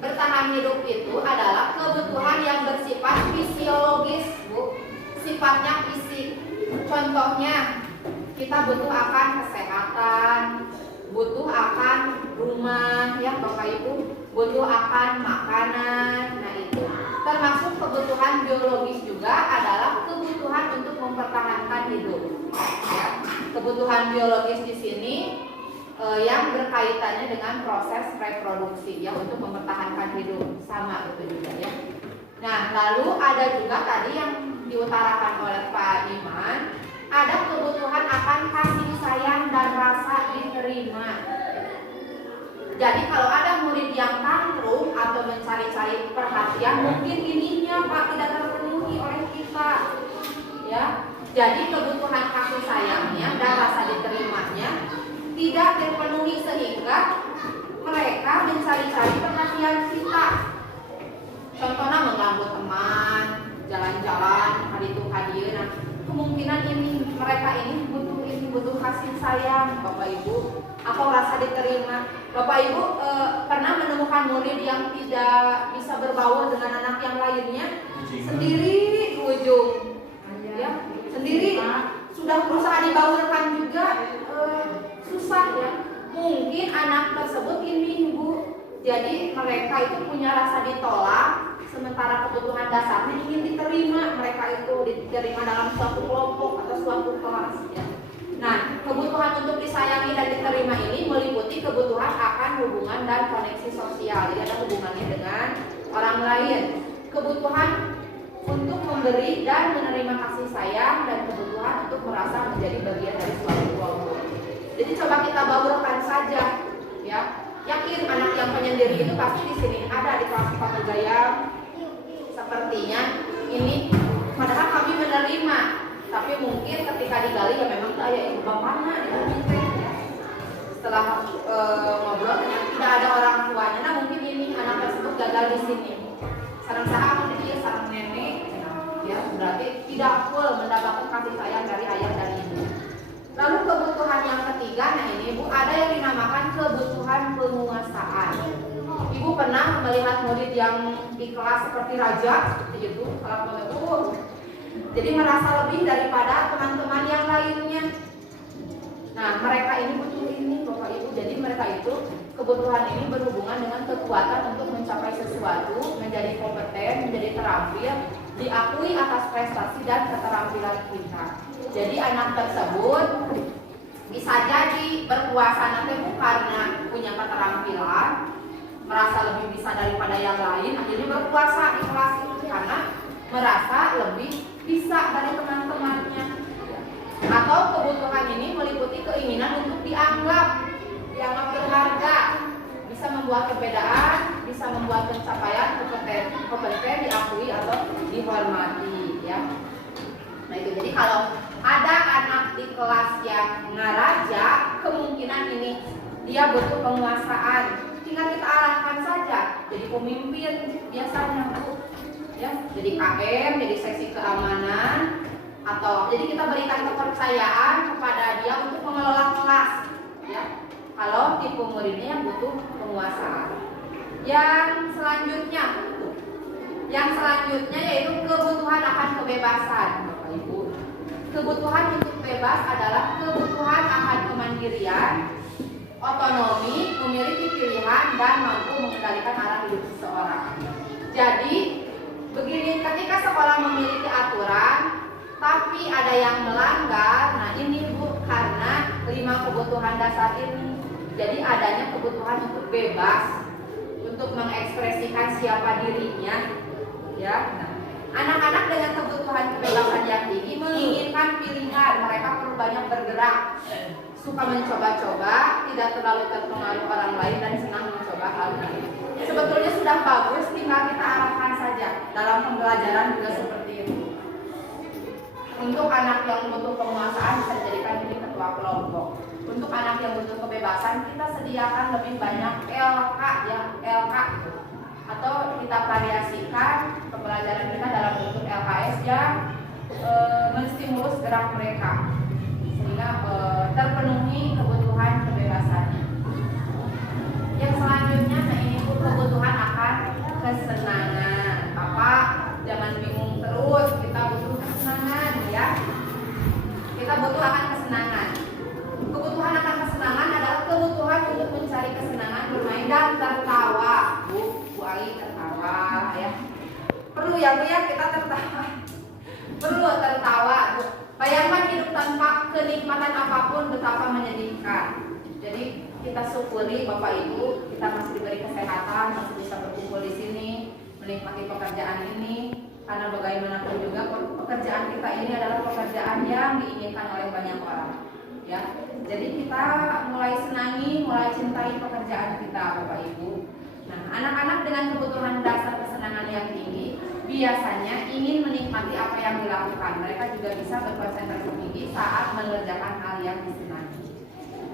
bertahan hidup itu adalah kebutuhan yang bersifat fisiologis Bu, sifatnya fisik. Contohnya, kita butuh akan kesehatan, butuh akan rumah ya Bapak Ibu, butuh akan makanan. Nah itu termasuk kebutuhan biologis juga adalah kebutuhan untuk mempertahankan hidup ya. Kebutuhan biologis di sini yang berkaitannya dengan proses reproduksi ya, untuk mempertahankan hidup, sama itu juga ya. Nah lalu ada juga tadi yang diutarakan oleh Pak Iman, ada kebutuhan akan kasih sayang dan rasa diterima. Jadi kalau ada murid yang tantrum atau mencari-cari perhatian, mungkin ininya Pak tidak terpenuhi oleh kita ya. Jadi kebutuhan kasih sayangnya dan rasa diterimanya tidak terpenuhi sehingga mereka mencari-cari perhatian kita. Contohnya mengganggu teman, jalan-jalan, hadir. Nah, kemungkinan mereka ini butuh kasih sayang Bapak Ibu, atau rasa diterima. Bapak Ibu pernah menemukan murid yang tidak bisa berbaur dengan anak yang lainnya, sendiri di ujung, ya, sendiri sudah berusaha dibaurkan juga. Susah ya. Mungkin anak tersebut ini Bu, jadi mereka itu punya rasa ditolak, sementara kebutuhan dasarnya ingin diterima. Mereka itu diterima dalam suatu kelompok atau suatu kelas ya. Nah, kebutuhan untuk disayangi dan diterima ini meliputi kebutuhan akan hubungan dan koneksi sosial. Jadi ada hubungannya dengan orang lain. Kebutuhan untuk memberi dan menerima kasih sayang, dan kebutuhan untuk merasa menjadi bagian dari suatu kelompok. Jadi coba kita baurkan saja, ya. Yakin anak yang penyendiri itu pasti di sini ada di kelas 4 Gaya, sepertinya ini padahal kami menerima, tapi mungkin ketika digali ya memang saya ibu bapaknya di bumi teh. Setelah ngobrol ternyata tidak ada orang tuanya, nah mungkin ini anak tersebut gagal di sini. Sarang saham dia sarang nenek, ya berarti tidak full mendapatkan kasih sayang dari ayah dan ibu. Lalu kebutuhan yang ketiga, nah ini ibu ada yang dinamakan kebutuhan penguasaan. Ibu pernah melihat murid yang ikhlas seperti raja, seperti itu, kalau itu, jadi merasa lebih daripada teman-teman yang lainnya. Nah, mereka ini butuh ini, Bapak Ibu. Jadi mereka itu kebutuhan ini berhubungan dengan kekuatan untuk mencapai sesuatu, menjadi kompeten, menjadi terampil, diakui atas prestasi dan keterampilan kita. Jadi anak tersebut bisa jadi berpuasa nanti karena punya keterampilan, merasa lebih bisa daripada yang lain, akhirnya berpuasa di kelas itu karena merasa lebih bisa dari teman-temannya. Atau kebutuhan ini meliputi keinginan untuk dianggap berharga, bisa membuat perbedaan, bisa membuat pencapaian kompeten diakui atau dihormati, ya. Nah itu jadi kalau ada anak di kelas yang ngaraja, kemungkinan ini dia butuh penguasaan. Tinggal kita arahkan saja, jadi pemimpin biasanya, ya, jadi KM, jadi seksi keamanan, atau jadi kita berikan kepercayaan kepada dia untuk mengelola kelas, ya. Kalau tipe muridnya yang butuh penguasaan. Yang selanjutnya yaitu kebutuhan akan kebebasan, Bapak Ibu. Kebutuhan untuk bebas adalah kebutuhan akan kemandirian, otonomi, memiliki pilihan dan mampu mengendalikan arah hidup seseorang. Jadi begini, ketika sekolah memiliki aturan tapi ada yang melanggar, nah ini Bu, karena 5 kebutuhan dasar ini. Jadi adanya kebutuhan untuk bebas, untuk mengekspresikan siapa dirinya, ya. Nah, anak-anak dengan kebutuhan kebebasan yang tinggi menginginkan pilihan, mereka perlu banyak bergerak, suka mencoba-coba, tidak terlalu terpengaruh orang lain dan senang mencoba hal baru. Sebetulnya sudah bagus, tinggal kita arahkan saja. Dalam pembelajaran juga seperti itu. Untuk anak yang butuh penguasaan bisa dijadikan menjadi ketua kelompok. Untuk anak yang butuh kebebasan kita sediakan lebih banyak LK, ya, LK, atau kita variasikan pembelajaran kita dalam bentuk LKS yang menstimulus gerak mereka sehingga terpenuhi kebutuhan kebebasannya. Yang selanjutnya, nah ini kebutuhan akan kesenangan. Bapak jangan bingung terus, kita butuh kesenangan, ya. Kita butuh akan kesenangan. Kebutuhan akan kesenangan adalah kebutuhan untuk mencari kesenangan bermain dan tertawa. Bu Ali tertawa, ya. Perlu ya Bu ya, kita tertawa. Perlu tertawa. Bayangkan hidup tanpa kenikmatan apapun betapa menyedihkan. Jadi kita syukuri Bapak Ibu, kita masih diberi kesehatan, masih bisa berkumpul di sini, menikmati pekerjaan ini. Karena bagaimanapun juga pekerjaan kita ini adalah pekerjaan yang diinginkan oleh banyak orang, ya. Jadi kita mulai senangi, mulai cintai pekerjaan kita, Bapak Ibu. Nah, anak-anak dengan kebutuhan dasar kesenangan yang tinggi biasanya ingin menikmati apa yang dilakukan. Mereka juga bisa berkonsentrasi tinggi saat mengerjakan hal yang disenangi.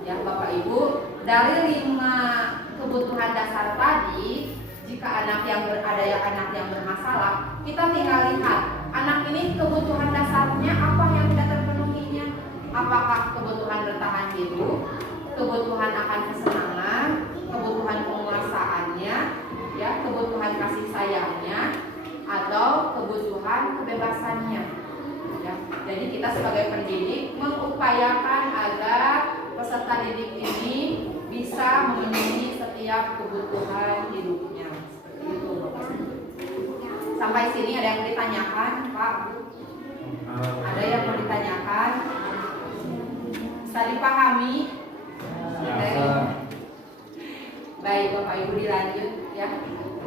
Ya, Bapak Ibu, dari 5 kebutuhan dasar tadi, jika anak yang anak yang bermasalah, kita tinggal lihat anak ini kebutuhan dasarnya apa yang tidak terpenuhinya. Apakah kebutuhan bertahan hidup, kebutuhan akan kesenangan, kebutuhan penguasaannya, ya, kebutuhan kasih sayangnya, atau kebutuhan kebebasannya. Ya, jadi kita sebagai pendidik mengupayakan agar peserta didik ini bisa memenuhi setiap kebutuhan hidupnya. Seperti itu, Bapak. Sampai sini ada yang ditanyakan, Pak? Ada yang mau ditanyakan? Bisa dipahami? Baik, Bapak Ibu, dilanjut, ya.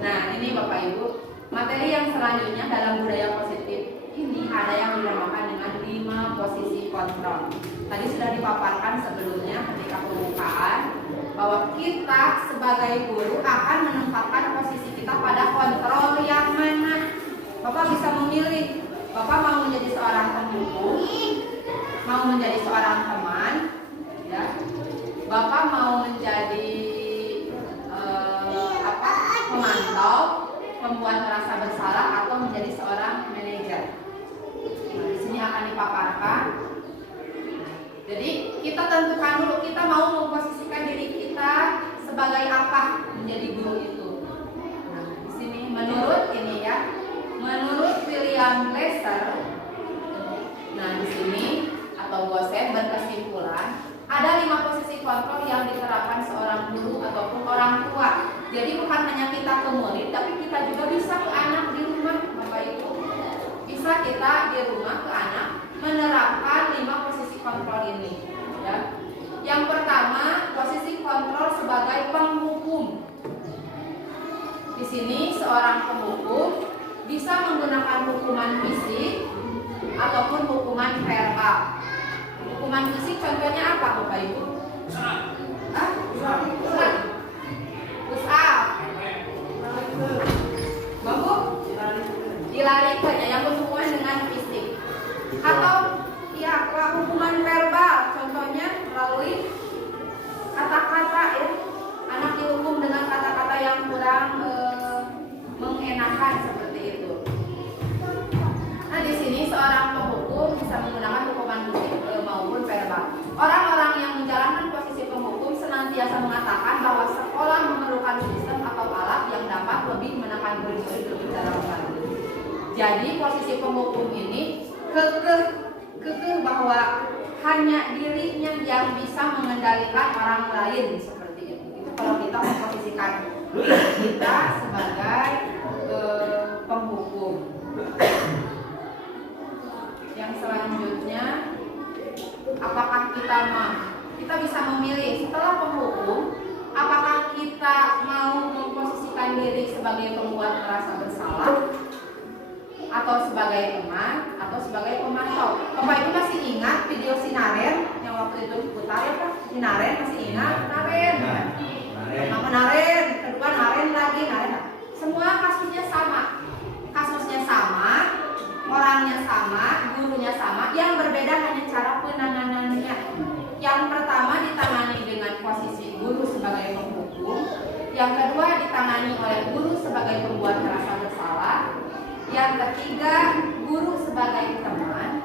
Nah, ini Bapak Ibu, materi yang selanjutnya dalam budaya positif ini ada yang dinamakan dengan 5 posisi kontrol. Tadi sudah dipaparkan sebelumnya ketika pembukaan bahwa kita sebagai guru akan menempatkan posisi kita pada kontrol yang mana. Bapak bisa memilih. Bapak mau menjadi seorang pembuku, mau menjadi seorang teman, ya. Bapak mau menjadi pemantau, pembuat merasa bersalah, atau menjadi seorang manajer. Nah, di sini akan dipaparkan. Jadi kita tentukan dulu kita mau memposisikan diri kita sebagai apa menjadi guru itu. Nah, di sini menurut ini ya, menurut William Glasser, nah di sini atau Gosset berkesimpulan ada 5 posisi kontrol yang diterapkan seorang guru ataupun orang tua. Jadi bukan hanya kita ke murid, tapi kita juga bisa ke anak di rumah, Bapak Ibu. Bisa kita di rumah ke anak menerapkan 5 posisi kontrol ini. Ya. Yang pertama, posisi kontrol sebagai penghukum. Di sini seorang penghukum bisa menggunakan hukuman fisik ataupun hukuman verbal. Hukuman fisik contohnya apa, Bapak Ibu? Push up. Bapak? Dilarikan ya, yang berhubungan dengan fisik. Atau ya, hukuman verbal, contohnya melalui kata-kata ya. Anak dihukum dengan kata-kata yang kurang mengenakan seperti itu. Nah, di sini seorang penghukum bisa menggunakan hukuman fisik maupun verbal. Orang-orang yang menjalankan posisi penghukum senantiasa mengatakan bahwa sekolah memerlukan sistem atau alat yang dapat lebih menekan murid-murid lebih dalam hal. Jadi posisi penghukum ini kekeh bahwa hanya dirinya yang bisa mengendalikan orang lain seperti itu. Itu kalau kita memposisikan kita sebagai penghukum. Yang selanjutnya, apakah kita bisa memilih setelah penghukum, apakah kita mau memposisikan diri sebagai pembuat merasa bersalah, atau sebagai teman, atau sebagai pemantau. Bapak Ibu masih ingat video Sinaren yang waktu itu diputar ya Pak? Sinaren masih ingat? Naren. Pertama Naren, kedua Naren lagi Naren. Semua kasusnya sama. Kasusnya sama, orangnya sama, gurunya sama, yang berbeda hanya cara penanganannya. Yang pertama ditangani dengan posisi guru sebagai penghukum, yang kedua ditangani oleh guru sebagai pembuat merasa bersalah, yang ketiga guru sebagai teman,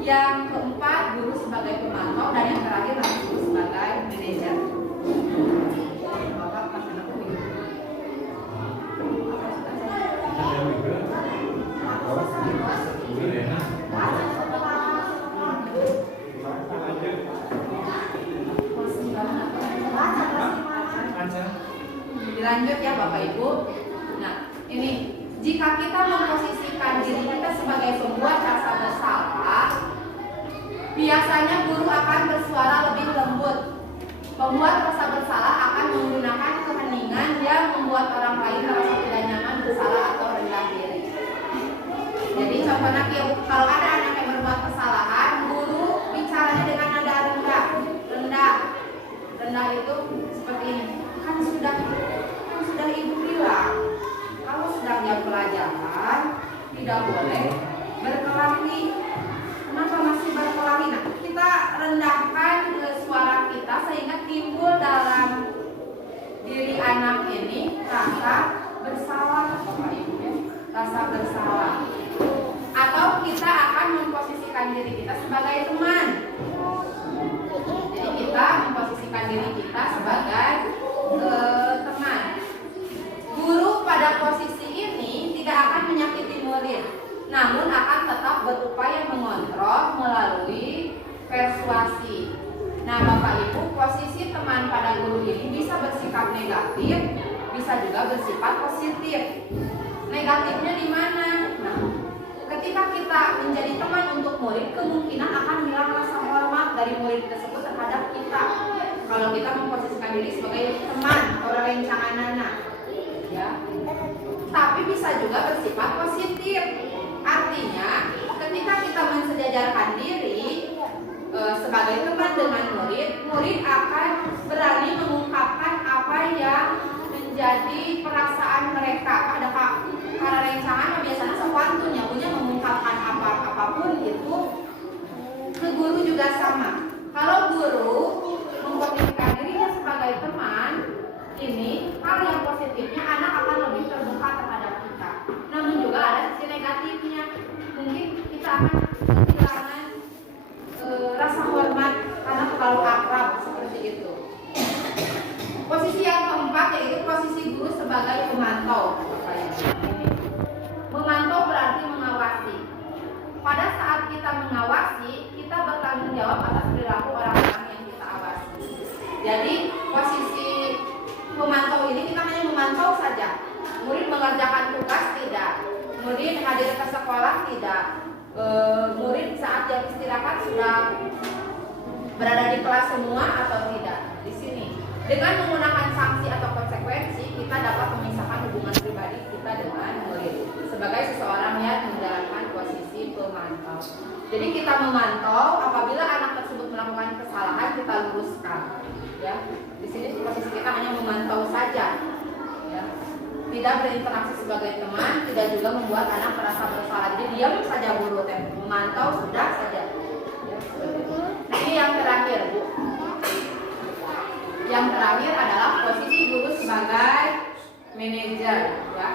yang keempat guru sebagai pemantau, dan yang terakhir guru sebagai manajer. Bapak pas anak dilanjut ya Bapak Ibu. Nah, ini jika kita memposisikan diri kita sebagai pembuat rasa bersalah, biasanya guru akan bersuara lebih lembut. Pembuat rasa bersalah akan menggunakan keheningan yang membuat orang lain merasa tidak nyaman, bersalah atau rendah diri. Jadi contohnya kalau ada anak yang berbuat kesalahan, guru bicaranya dengan nada rendah itu seperti ini. Kan sudah ibu bilang, kalau sedang jam pelajaran tidak boleh berkelahi. Kenapa masih berkelahi? Nah, kita rendahkan suara kita sehingga timbul dalam diri anak ini rasa bersalah, Bapak Ibu ya, rasa bersalah. Atau kita akan memposisikan diri kita sebagai teman. Jadi kita memposisikan diri kita sebagai teman. Guru pada posisi ini tidak akan menyakiti murid, namun akan tetap berupaya mengontrol melalui persuasi. Nah, Bapak Ibu, posisi teman pada guru ini bisa bersikap negatif, bisa juga bersifat positif. Negatifnya di mana? Nah, ketika kita menjadi teman untuk murid, kemungkinan akan hilang rasa hormat dari murid tersebut terhadap kita. Kalau kita memposisikan diri sebagai teman atau rencangan anak, ya. Tapi bisa juga bersifat positif. Artinya, ketika kita mensejajarkan diri sebagai teman dengan murid akan berani mengungkapkan apa yang menjadi perasaan mereka. Karena rencangan biasanya spontan kita akan kehilangan rasa hormat karena terlalu akrab seperti itu. Posisi yang keempat yaitu posisi guru sebagai pemantau. Memantau berarti mengawasi. Pada saat kita mengawasi, kita bertanggung jawab atas perilaku orang-orang yang kita awasi. Jadi posisi pemantau ini kita hanya memantau saja. Murid mengerjakan tugas tidak, murid hadir ke sekolah tidak, murid saat jam istirahat sudah berada di kelas semua atau tidak. Di sini dengan menggunakan sanksi atau konsekuensi kita dapat memisahkan hubungan pribadi kita dengan murid sebagai seseorang yang menjalankan posisi pemantau. Jadi kita memantau apabila anak tersebut melakukan kesalahan kita luruskan. Ya, di sini posisi kita hanya memantau saja. Ya. Tidak berinteraksi sebagai teman, tidak juga membuat anak merasa bersalah. Jadi diam saja guru, memantau sudah saja. Ya, ini yang terakhir, Bu. Yang terakhir adalah posisi guru sebagai manajer. Ya.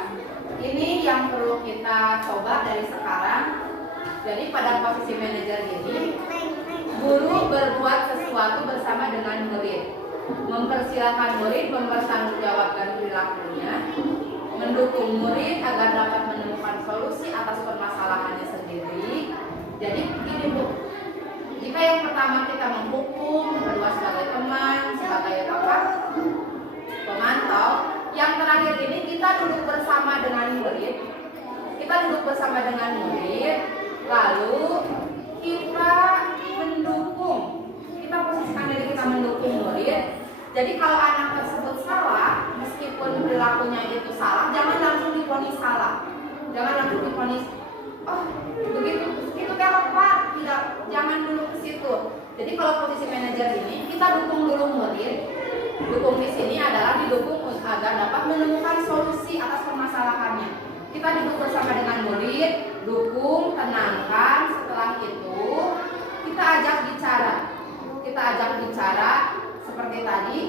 Ini yang perlu kita coba dari sekarang. Jadi pada posisi manajer ini, guru berbuat sesuatu bersama dengan murid, mempersilahkan murid mempertanggungjawabkan perilakunya, mendukung murid agar dapat menemukan solusi atas permasalahannya sendiri. Jadi begini Bu, jika yang pertama kita menghukum, kedua sebagai teman, sebagai apa? Pemantau. Yang terakhir ini kita duduk bersama dengan murid. Kita duduk bersama dengan murid, lalu kita mendukung. Kita posisikan diri kita mendukung murid. Jadi kalau anak tersebut salah, meskipun perilakunya itu salah, jangan langsung divonis salah. Jangan langsung divonis, oh begitu, itu tepat, tidak, jangan dulu ke situ. Jadi kalau posisi manajer ini, kita dukung dulu murid. Dukung di sini adalah didukung agar dapat menemukan solusi atas permasalahannya. Kita duduk bersama dengan murid, dukung, tenangkan. Setelah itu kita ajak bicara. Kita ajak bicara seperti tadi.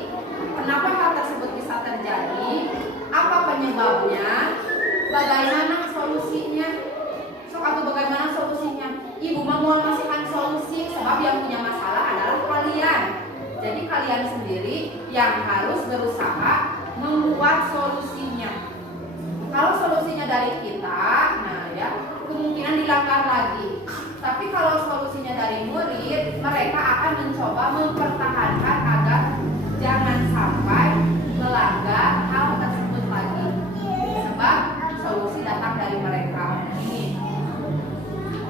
Kenapa hal tersebut bisa terjadi? Apa penyebabnya? Bagaimana solusinya? Atau bagaimana solusinya? Ibu mau memasukkan solusi sebab yang punya masalah adalah kalian. Jadi kalian sendiri yang harus berusaha membuat solusinya. Kalau solusinya dari kita, nah ya, kemungkinan dilanggar lagi. Tapi kalau solusinya dari murid, mereka akan mencoba mempertahankan agar jangan sampai melanggar hal tersebut lagi. Sebab solusi datang dari mereka. Ini.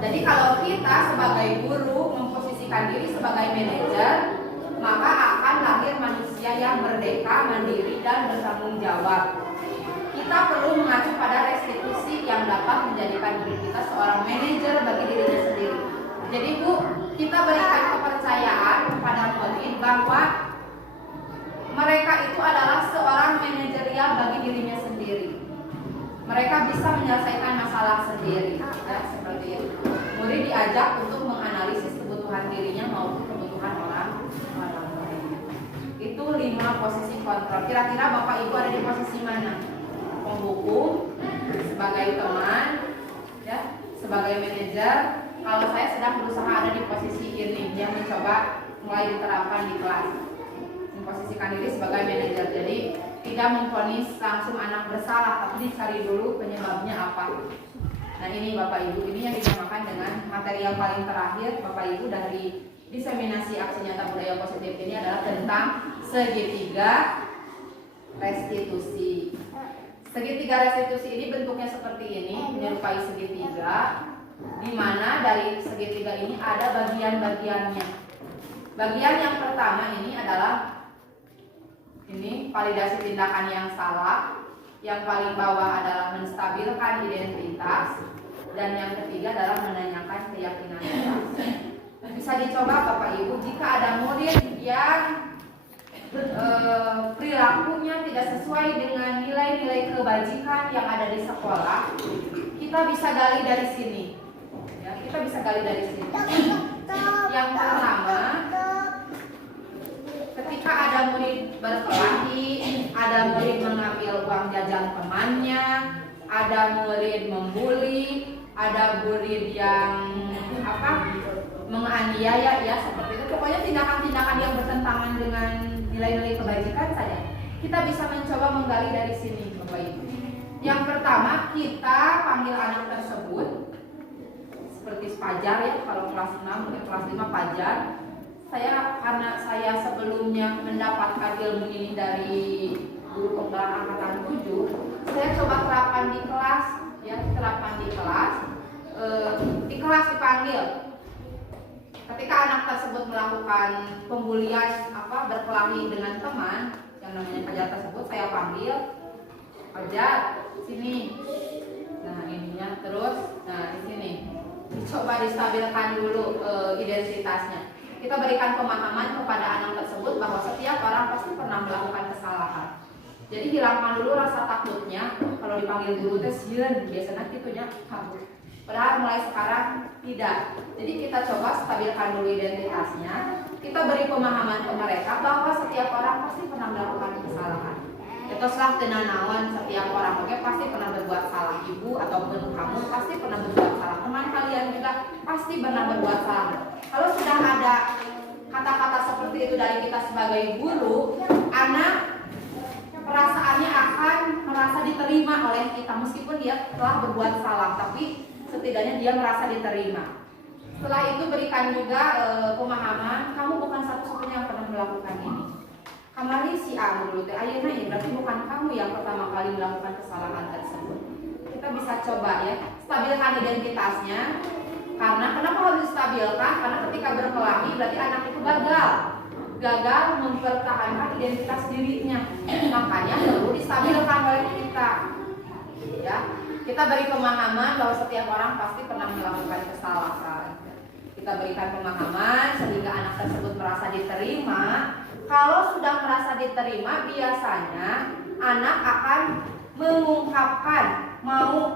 Jadi kalau kita sebagai guru memposisikan diri sebagai manajer, maka akan lahir manusia yang merdeka, mandiri, dan bertanggung jawab. Kita perlu mengacu pada restitusi yang dapat menjadikan diri kita seorang manajer bagi dirinya sendiri. Jadi Bu, kita berikan kepercayaan kepada murid bahwa mereka itu adalah seorang manajerial bagi dirinya sendiri. Mereka bisa menyelesaikan masalah sendiri, ya, seperti itu. Murid diajak untuk menganalisis kebutuhan dirinya maupun kebutuhan orang lain. Itu 5 posisi kontrol. Kira-kira Bapak Ibu ada di posisi mana? Penghukum, sebagai teman, ya, sebagai manajer. Kalau saya sedang berusaha ada di posisi ini yang mencoba mulai diterapkan di kelas. Memposisikan diri sebagai manajer. Jadi tidak memvonis langsung anak bersalah, tapi dicari dulu penyebabnya apa. Nah ini Bapak Ibu, ini yang dinamakan dengan materi yang paling terakhir Bapak Ibu dari diseminasi aksi nyata budaya positif ini adalah tentang segitiga restitusi. Segitiga restitusi ini bentuknya seperti ini, menyerupai segitiga, di mana dari segitiga ini ada bagian-bagiannya. Bagian yang pertama ini adalah ini validasi tindakan yang salah. Yang paling bawah adalah menstabilkan identitas, dan yang ketiga adalah menanyakan keyakinan kita. Bisa dicoba Bapak Ibu, jika ada murid yang perilakunya tidak sesuai dengan nilai-nilai kebajikan yang ada di sekolah, kita bisa gali dari sini. Ya, kita bisa gali dari sini. Yang pertama, ketika ada murid berkelahi, ada murid mengambil uang jajan temannya, ada murid membuli, ada murid yang menganiaya ya seperti itu. Pokoknya tindakan-tindakan yang bertentangan dengan nilai-nilai kebajikan saja. Kita bisa mencoba menggali dari sini, Bapak Ibu. Yang pertama, kita panggil anak tersebut seperti Fajar ya, kalau kelas 6 mungkin kelas 5 Fajar. Karena saya sebelumnya mendapatkan ilmu ini dari guru penggerak angkatan 7, saya coba terapkan di kelas ya, di kelas dipanggil. Ketika anak tersebut melakukan pembulian berkelahi dengan teman yang namanya Fajar tersebut, saya panggil, Fajar sini. Nah ininya terus, nah di sini coba distabilkan dulu identitasnya. Kita berikan pemahaman kepada anak tersebut bahwa setiap orang pasti pernah melakukan kesalahan. Jadi hilangkan dulu rasa takutnya. Kalau dipanggil guru teh sieun, biasanya gitunya kabur. Padahal mulai sekarang tidak. Jadi kita coba stabilkan dulu identitasnya. Kita beri pemahaman ke mereka bahwa setiap orang pasti pernah melakukan kesalahan. Itu salah tenanawan, setiap orang pasti pernah berbuat salah. Ibu ataupun kamu pasti pernah berbuat salah. Teman kalian juga pasti pernah berbuat salah. Kalau sudah ada kata-kata seperti itu dari kita sebagai guru, anak perasaannya akan merasa diterima oleh kita meskipun dia telah berbuat salah, tapi setidaknya dia merasa diterima. Setelah itu berikan juga pemahaman, kamu bukan satu-satunya yang pernah melakukan ini. Kamari si A dulu teh ayeuna ya, berarti bukan kamu yang pertama kali melakukan kesalahan tersebut. Kita bisa coba ya, stabilkan identitasnya. Karena kenapa harus distabilkan? Karena ketika berkelahi berarti anak itu gagal mempertahankan identitas dirinya. Makanya perlu distabilkan oleh kita. Ya, kita beri pemahaman bahwa setiap orang pasti pernah melakukan kesalahan. Kita berikan pemahaman sehingga anak tersebut merasa diterima. Kalau sudah merasa diterima, biasanya anak akan mengungkapkan mau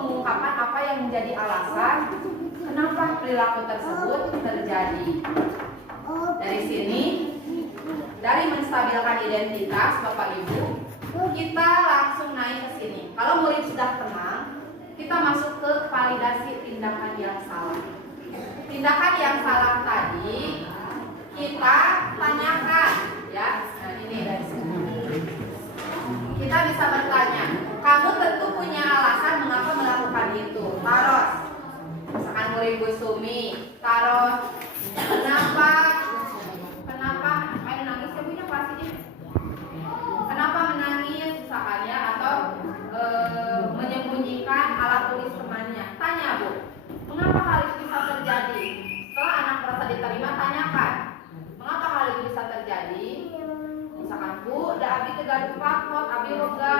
mengungkapkan apa yang menjadi alasan kenapa perilaku tersebut terjadi. Dari sini, dari menstabilkan identitas Bapak Ibu, kita langsung naik ke sini. Kalau murid sudah tenang, kita masuk ke validasi tindakan yang salah. Tindakan yang salah tadi kita tanyakan ya. Nah ini dari sini. Kita bisa bertanya, kamu tentu punya alasan mengapa melakukan itu. Taros, misalkan murid Bu Sumi, taros, kenapa menangis? Saya punya pastinya. Kenapa menangis, misalkan ya, atau menyembunyikan alat tulis temannya? Tanya Bu, mengapa hal itu bisa terjadi? Setelah anak merasa diterima, tanyakan, mengapa hal itu bisa terjadi? Misalkan Bu, da abi tegaduh pakot, abi roga.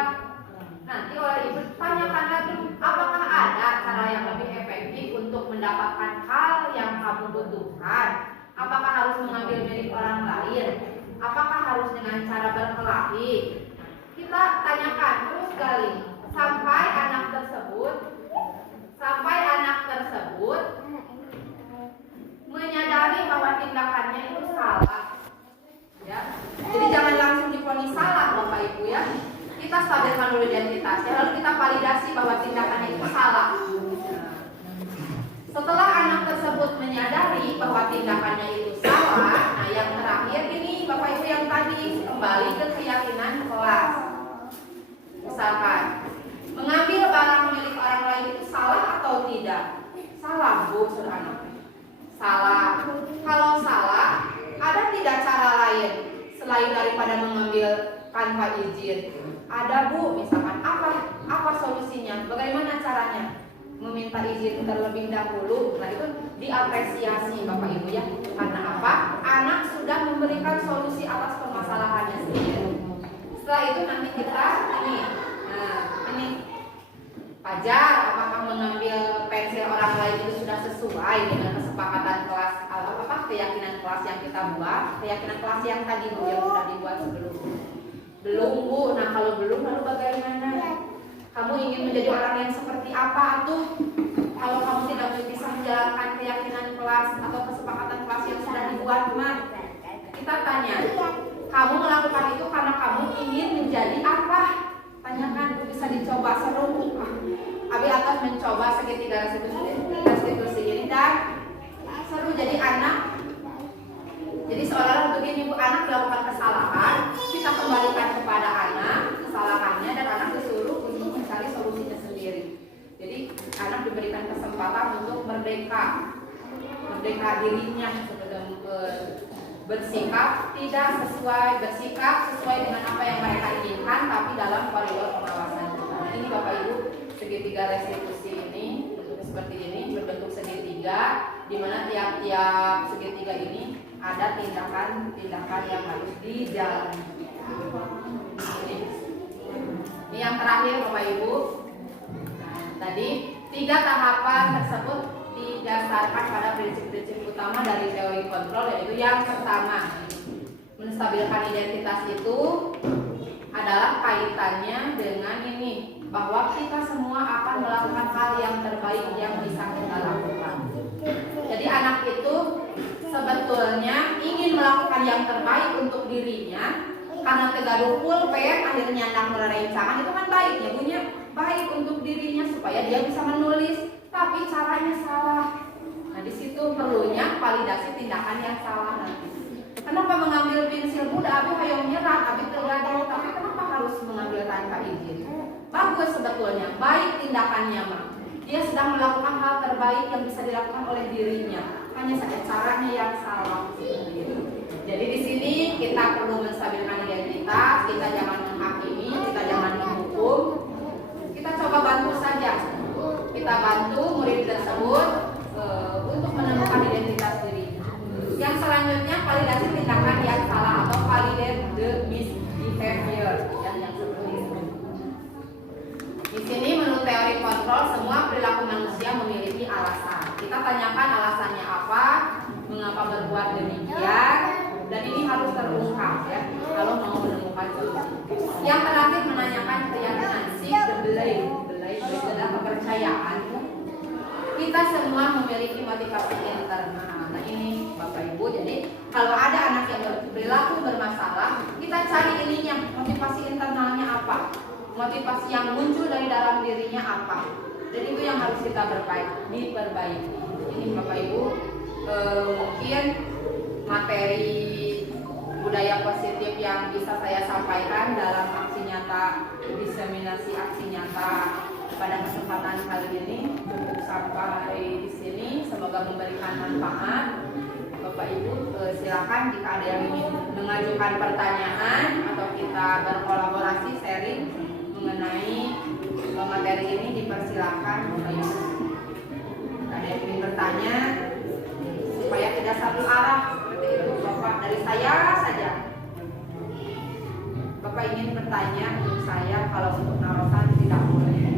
Nanti oleh ibu tanyakan lagi, apakah ada cara yang lebih efektif untuk mendapatkan hal yang kamu butuhkan? Apakah harus mengambil milik orang lain? Apakah harus dengan cara berkelahi? Kita tanyakan terus kali sampai anak tersebut menyadari bahwa tindakannya itu salah. Ya. Jadi jangan langsung divonis salah Bapak Ibu ya. Kita stabilkan dulu identitasnya, lalu kita validasi bahwa tindakannya itu salah. Setelah anak tersebut menyadari bahwa tindakannya itu salah, nah yang terakhir ini Bapak Ibu yang tadi kembali ke keyakinan kelas. Misalkan mengambil barang milik orang lain itu salah atau tidak? Salah Bu, saudara. Salah. Kalau salah, ada tidak cara lain selain daripada mengambil tanpa izin? Ada Bu, misalkan apa solusinya? Bagaimana caranya? Meminta izin terlebih dahulu. Nah itu diapresiasi Bapak Ibu ya. Karena apa? Anak sudah memberikan solusi atas permasalahannya sendiri. Setelah itu nanti kita ini Fajar, apakah mengambil pensil orang lain itu sudah sesuai dengan kesepakatan kelas? Apakah keyakinan kelas yang kita buat? Keyakinan kelas yang tadi Bu yang sudah dibuat sebelumnya? Belum Bu. Nah kalau belum lalu bagaimana? Kamu ingin menjadi orang yang seperti apa tuh? Kalau kamu tidak bisa menjalankan keyakinan kelas atau kesepakatan kelas yang sudah dibuat, mah kita tanya, kamu melakukan itu karena kamu ingin menjadi apa? Tanyakan, bisa dicoba seru. Abi akan mencoba segitiga restitusi ini dan seru. Jadi anak, jadi seolah-olah untuk ini Bu, anak melakukan kesalahan, kita kembalikan kepada anak kesalahannya dan anak disuruh untuk mencari solusinya sendiri. Jadi anak diberikan kesempatan untuk merdeka dirinya sebelum bersikap sesuai dengan apa yang mereka inginkan, tapi dalam koridor pengawasan kita. Nah, ini Bapak Ibu, segitiga restitusi ini bentuknya seperti ini, berbentuk segitiga, di mana tiap-tiap segitiga ini ada tindakan yang harus dijalani. Ini yang terakhir Bapak Ibu. Nah, tadi 3 tahapan tersebut didasarkan pada prinsip-prinsip utama dari teori kontrol, yaitu yang pertama, menstabilkan identitas itu adalah kaitannya dengan ini, bahwa kita semua akan melakukan hal yang terbaik yang bisa kita lakukan. Jadi anak itu sebetulnya ingin melakukan yang terbaik untuk dirinya, karena tegaduh pulpen akhirnya anak merencanakan itu kan baik ya, punya baik untuk dirinya supaya dia bisa menulis, tapi caranya salah. Nah, di situ perlunya validasi tindakan yang salah nanti. Kenapa mengambil pensil muda? Abi hayang nyerat, abi tegaduh, tapi kenapa harus mengambil tanpa izin? Bagus sebetulnya, baik tindakannya mah. Dia sedang melakukan hal terbaik yang bisa dilakukan oleh dirinya. Hanya saja caranya yang salah. Jadi di sini kita perlu menstabilkan identitas, kita jangan menghakimi, kita jangan menghukum. Kita coba bantu saja. Kita bantu murid tersebut untuk menemukan identitas diri. Yang selanjutnya validasi tindakan yang salah atau validate the misbehavior yang seperti itu. Di sini menurut teori kontrol semua perilaku manusia memiliki alasan. Kita tanyakan alasannya apa, mengapa berbuat demikian, dan ini harus terungkap ya kalau mau menemukan solusi. Yang terakhir menanyakan keyakinan, the belief adalah kepercayaan. Kita semua memiliki motivasi internal. Nah ini Bapak Ibu, jadi kalau ada anak yang berperilaku bermasalah, kita cari ininya, motivasi internalnya apa, motivasi yang muncul dari dalam dirinya apa. Jadi itu yang harus kita diperbaiki. Ini Bapak Ibu mungkin materi budaya positif yang bisa saya sampaikan dalam aksi nyata, diseminasi aksi nyata pada kesempatan kali ini. Cukup sampai di sini, semoga memberikan manfaat. Bapak Ibu silakan jika ada yang ingin mengajukan pertanyaan atau kita berkolaborasi sharing mengenai materi ini, dipersilakan Bapak Ibu. Ada yang ingin bertanya supaya tidak satu arah seperti itu Bapak, dari saya saja. Bapak ingin bertanya untuk saya, kalau untuk narosan tidak boleh.